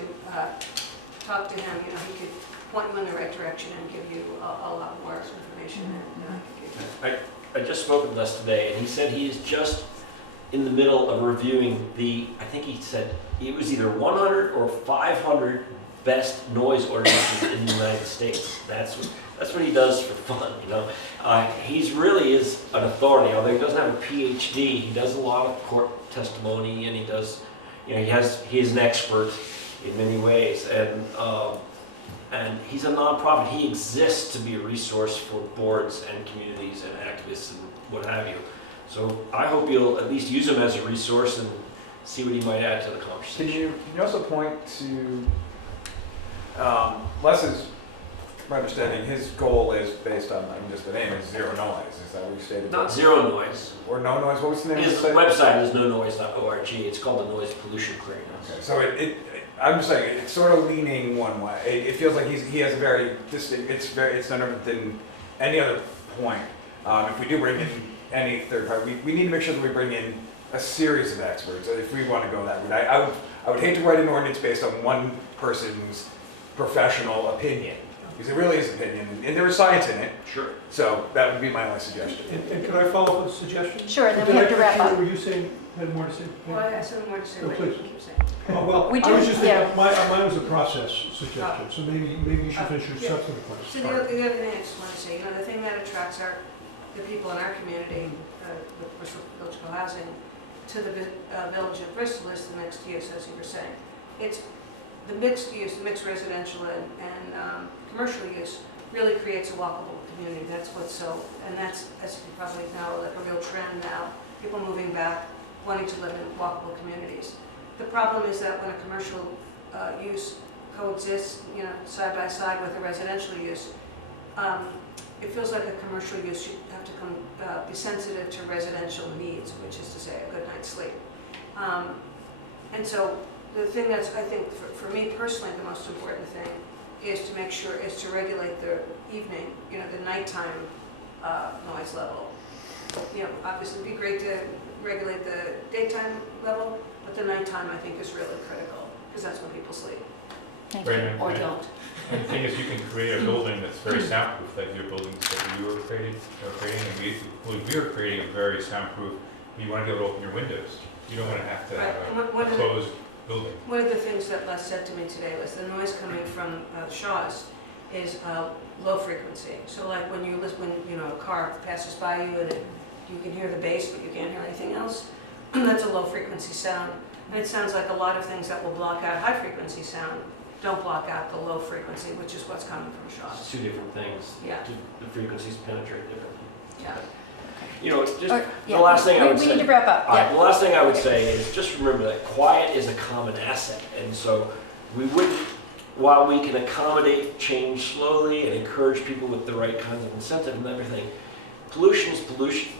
talk to him, he could point you in the right direction and give you a lot more information than I could give you. I just spoke with Les today, and he said he is just in the middle of reviewing I think he said it was either 100 or 500 best noise ordinances in the United States. That's what he does for fun, He's really is an authority, although he doesn't have a PhD. He does a lot of court testimony, and he does, he's an expert in many ways, and he's a nonprofit. He exists to be a resource for boards and communities and activists and what have you. So I hope you'll at least use him as a resource and see what he might add to the conversation. Can you also point to Les's, my understanding, his goal is based on, just the name is zero noise. Is that what you stated? Not zero noise. Or no noise? What was the name His of the site? website is nonoise.org. It's called the Noise Pollution Clearinghouse. Okay, so I'm just saying, it's sort of leaning one way. It feels like he has a very distinct, it's no different than any other point. If we do bring in any third party, we need to make sure that we bring in a series of experts if we want to go that route. I would hate to write an ordinance based on one person's professional opinion, because it really is opinion, and there is science in it. Sure. So that would be my only suggestion. And could I follow up with a suggestion? Sure, and then we have to wrap up. Were you saying, had more to say? Well, I have some more to say. Oh, What do you please. keep saying? Oh, well, We I was do- just yeah. thinking, mine was a process suggestion, so maybe you should finish your Yeah. substantive So part. the other thing I just want to say, the thing that attracts the people in our community with Bristol Village Co-housing to the village of Bristol is the mixed use, as you were saying. It's the mixed use, mixed residential and commercial use really creates a walkable community. That's what's so, and that's, as you probably know, like a real trend now, people moving back, wanting to live in walkable communities. The problem is that when a commercial use coexists, you know, side by side with a residential use, it feels like a commercial use, you have to be sensitive to residential needs, which is to say a good night's sleep. And so the thing that's, I think, for me personally, the most important thing is to make sure, is to regulate the evening, you know, the nighttime noise level. You know, obviously it'd be great to regulate the daytime level, but the nighttime I think is really critical, because that's when people sleep. Thank Right, you. and- Or and- don't. And the thing is, you can create a building that's very soundproof, like your buildings that you were creating, and we were creating a very soundproof. You want to be able to open your windows. You don't want to have to have Right. a closed building. One of the things that Les said to me today was the noise coming from Shaw's is low frequency. So like when you listen, when you know a car passes by you and you can hear the bass but you can't hear anything else, that's a low frequency sound. And it sounds like a lot of things that will block out high frequency sound don't block out the low frequency, which is what's coming from Shaw's. It's two different things. Yeah. The frequencies penetrate differently. Yeah. You know, just Or- yeah. the last thing I would We say. need to wrap up. All right, Yeah. the last thing I would say is just remember that quiet is a common asset, and so we wouldn't, while we can accommodate change slowly and encourage people with the right kinds of incentive and everything, pollution is pollution.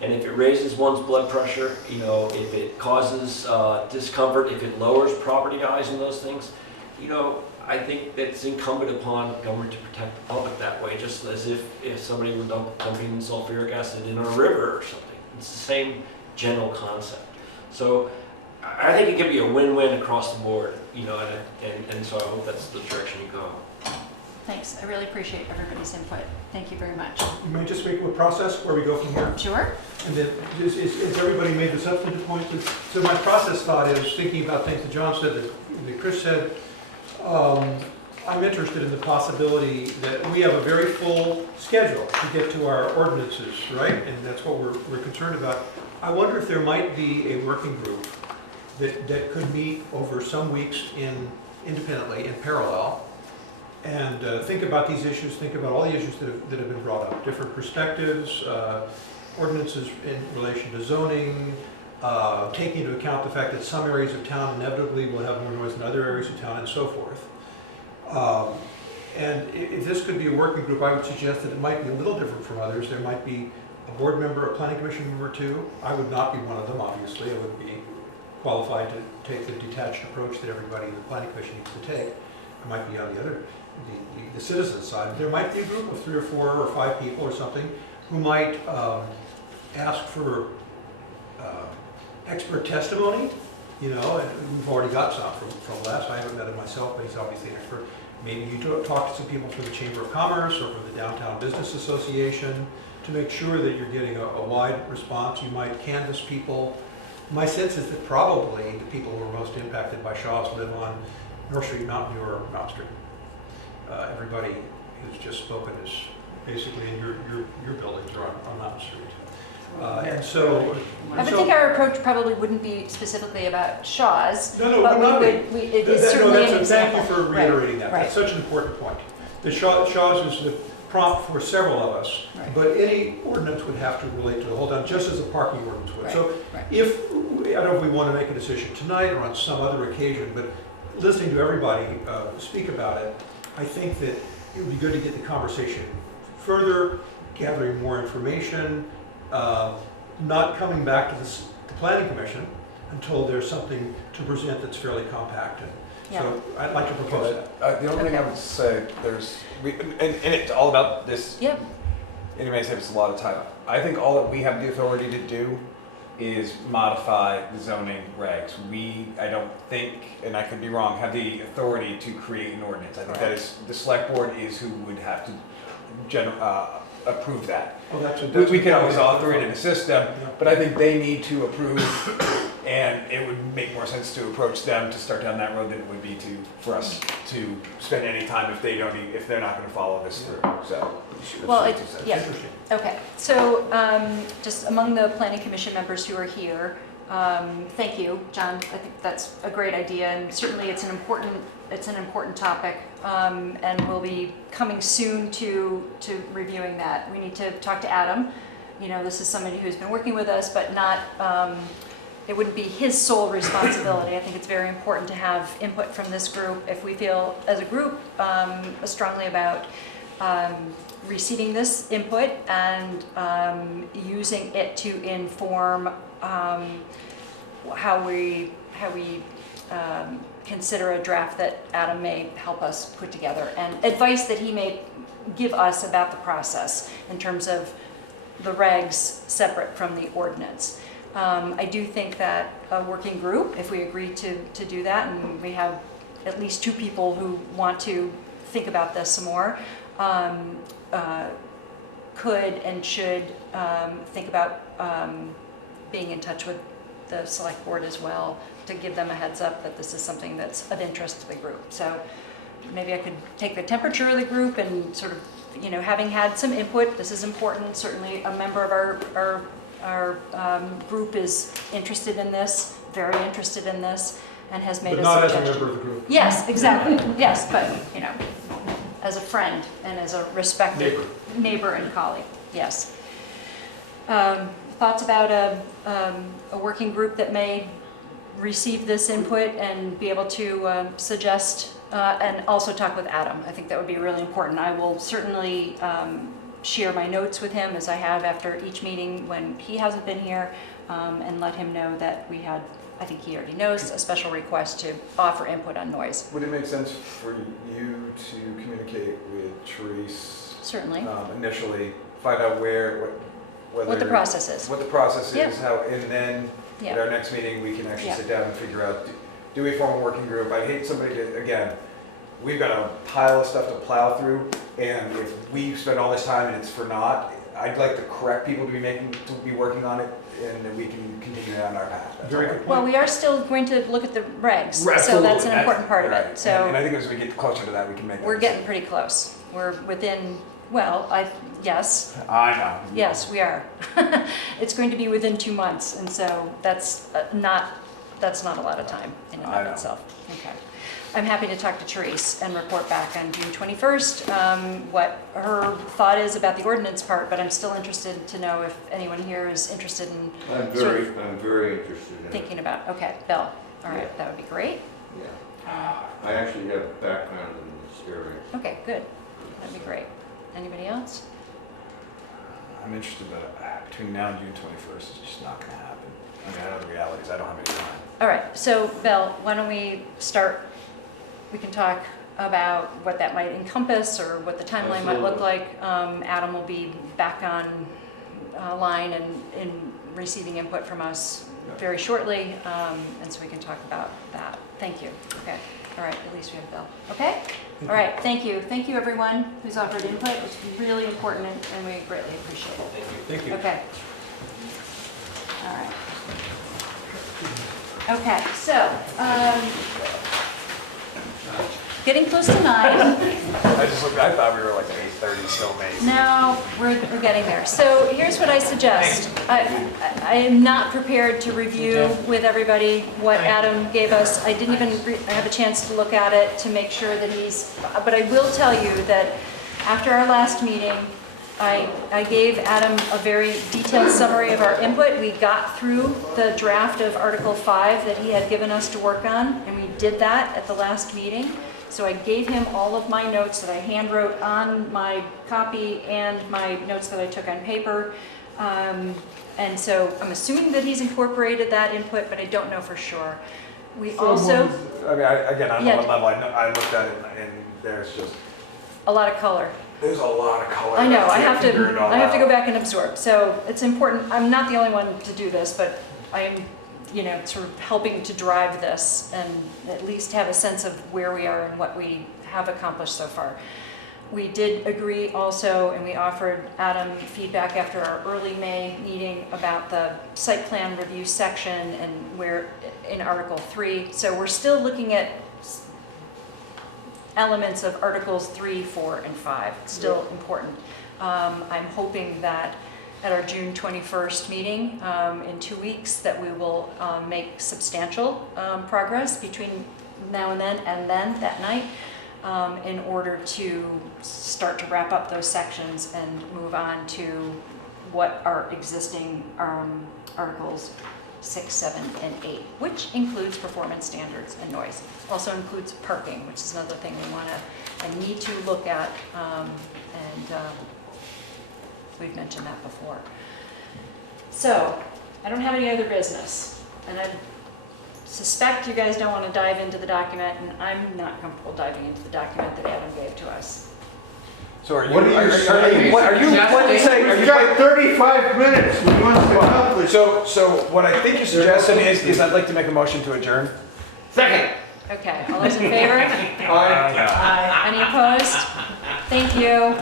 And if it raises one's blood pressure, you know, if it causes discomfort, if it lowers property values and those things, you know, I think that it's incumbent upon government to protect the public that way, just as if somebody were dumping sulfuric acid in a river or something. It's the same general concept. So I think it could be a win-win across the board, you know, and so I hope that's the direction you go. Thanks. I really appreciate everybody's input. Thank you very much. May I just make a process where we go from here? Sure. And then, is everybody made the substantive points? So my process thought is thinking about things that John said, that Chris said. I'm interested in the possibility that we have a very full schedule to get to our ordinances, right? And that's what we're concerned about. I wonder if there might be a working group that could meet over some weeks independently, in parallel, and think about these issues, think about all the issues that have been brought up, different perspectives, ordinances in relation to zoning, taking into account the fact that some areas of town inevitably will have more noise than other areas of town, and so forth. And if this could be a working group, I would suggest that it might be a little different from others. There might be a board member, a planning commission member too. I would not be one of them, obviously. I wouldn't be qualified to take the detached approach that everybody in the planning commission needs to take. I might be on the citizen side. There might be a group of 3 or 4 or 5 people or something who might ask for expert testimony, you know, and we've already got some from Les. I haven't met him myself, but he's obviously an expert. Maybe you talk to some people from the Chamber of Commerce or from the Downtown Business Association to make sure that you're getting a wide response. You might canvass people. My sense is that probably the people who are most impacted by Shaw's live on North Street, Mountain View, or Mount Street. Everybody who's just spoken is basically in your buildings or on Mountain Street. And so... I would think our approach probably wouldn't be specifically about Shaw's, but it is certainly an example. Thank you for reiterating that. Right. That's such an important point. The Shaw's is the prompt for several of us, Right. but any ordinance would have to relate to the whole town, just as a parking ordinance would. Right, So right. if, I don't know if we want to make a decision tonight or on some other occasion, but listening to everybody speak about it, I think that it would be good to get the conversation further, gathering more information, not coming back to the planning commission until there's something to present that's fairly compact. So I'd like to propose that. The only thing I would say, and it's all about this. Yep. It may save us a lot of time. I think all that we have the authority to do is modify the zoning regs. I don't think, and I could be wrong, have the authority to create an ordinance. I think that is, the select board is who would have to approve that. Well, We can always author it in a system, but I think they need to approve, and it would make more sense to approach them to start down that road than it would be for us to spend any time if they're not going to follow this through. So, Well, yeah. Okay. So just among the planning commission members who are here, Thank you, John. I think that's a great idea, and certainly it's an important topic, and we'll be coming soon to reviewing that. We need to talk to Adam. You know, this is somebody who's been working with us, but not. It wouldn't be his sole responsibility. I think it's very important to have input from this group if we feel, as a group, strongly about receiving this input and using it to inform how we consider a draft that Adam may help us put together, and advice that he may give us about the process in terms of the regs separate from the ordinance. I do think that a working group, if we agree to do that, and we have at least 2 people who want to think about this some more, could and should think about being in touch with the select board as well, to give them a heads up that this is something that's of interest to the group. So maybe I could take the temperature of the group and sort of, you know, having had some input, this is important. Certainly a member of our group is interested in this, very interested in this, and has made a suggestion. But not as a member of the group. Yes, exactly. Yes, but, you know, as a friend and as a respected neighbor and colleague. Yes. Thoughts about a working group that may receive this input and be able to suggest and also talk with Adam. I think that would be really important. I will certainly share my notes with him, as I have after each meeting when he hasn't been here, and let him know that we had, I think he already knows, a special request to offer input on noise. Would it make sense for you to communicate with Therese? Certainly. Initially, find out What the process is. What the process is, Yeah. how, and then at our next meeting, we can actually sit down and figure out, do we form a working group? I hate somebody to, again, we've got a pile of stuff to plow through, and if we spend all this time and it's for naught, I'd like the correct people to be working on it, and then we can continue down our path. That's Very all. good. Well, we are still going to look at the regs, so Absolutely. that's an important part of Right. it. So and I think as we get closer to that, we can make that we're decision. getting pretty close. We're within, well, yes. I know. Yes, we are. It's going to be within 2 months, and so that's not a lot of time in and of itself. Okay. I'm happy to talk to Therese and report back on June 21st what her thought is about the ordinance part, but I'm still interested to know if anyone here is interested in I'm very interested in thinking about. Okay, Bill. All right, Yeah. that would be great. Yeah. I actually have a background in this area. Okay, good. That'd be great. Anybody else? I'm interested, but between now and June 21st, it's just not going to happen. I mean, I know the realities. I don't have any time. All right, so Bill, why don't we start, we can talk about what that might encompass or what the timeline might look like. Adam will be back on line and in receiving input from us very shortly, and so we can talk about that. Thank you. Okay. All right, at least we have Bill. Okay? All right, thank you. Thank you, everyone who's offered input. It's really important, and we greatly appreciate it. Thank you. Okay. All right. Okay, so, getting close to 9. I just looked. I thought we were like at 8:30 still, maybe. No, we're getting there. So here's what I suggest. I am not prepared to review with everybody what Adam gave us. I didn't even have a chance to look at it to make sure that but I will tell you that after our last meeting, I gave Adam a very detailed summary of our input. We got through the draft of Article 5 that he had given us to work on, and we did that at the last meeting. So I gave him all of my notes that I hand wrote on my copy and my notes that I took on paper. And so I'm assuming that he's incorporated that input, but I don't know for sure. We also... I mean, again, I don't know what level. I looked at it, and there's just... a lot of color. There's a lot of color. I know, I can't have figure it all to out. go back and absorb. So it's important, I'm not the only one to do this, but I am, sort of helping to drive this and at least have a sense of where we are and what we have accomplished so far. We did agree also, and we offered Adam feedback after our early May meeting about the site plan review section and where in Article 3. So we're still looking at elements of Articles 3, 4, and 5. It's still important. I'm hoping that at our June 21st meeting in 2 weeks that we will make substantial progress between now and then that night in order to start to wrap up those sections and move on to what are existing Articles 6, 7, and 8, which includes performance standards and noise. Also includes parking, which is another thing we want to and need to look at, and we've mentioned that before. So, I don't have any other business, and I suspect you guys don't want to dive into the document, and I'm not comfortable diving into the document that Adam gave to us. So are you, What are you saying? what are you planning to say? Are you We've got 35 minutes, we want to accomplish. So what I think you're suggesting is I'd like to make a motion to adjourn. Second. Okay, all those in favor? Aye. Any opposed? Thank you.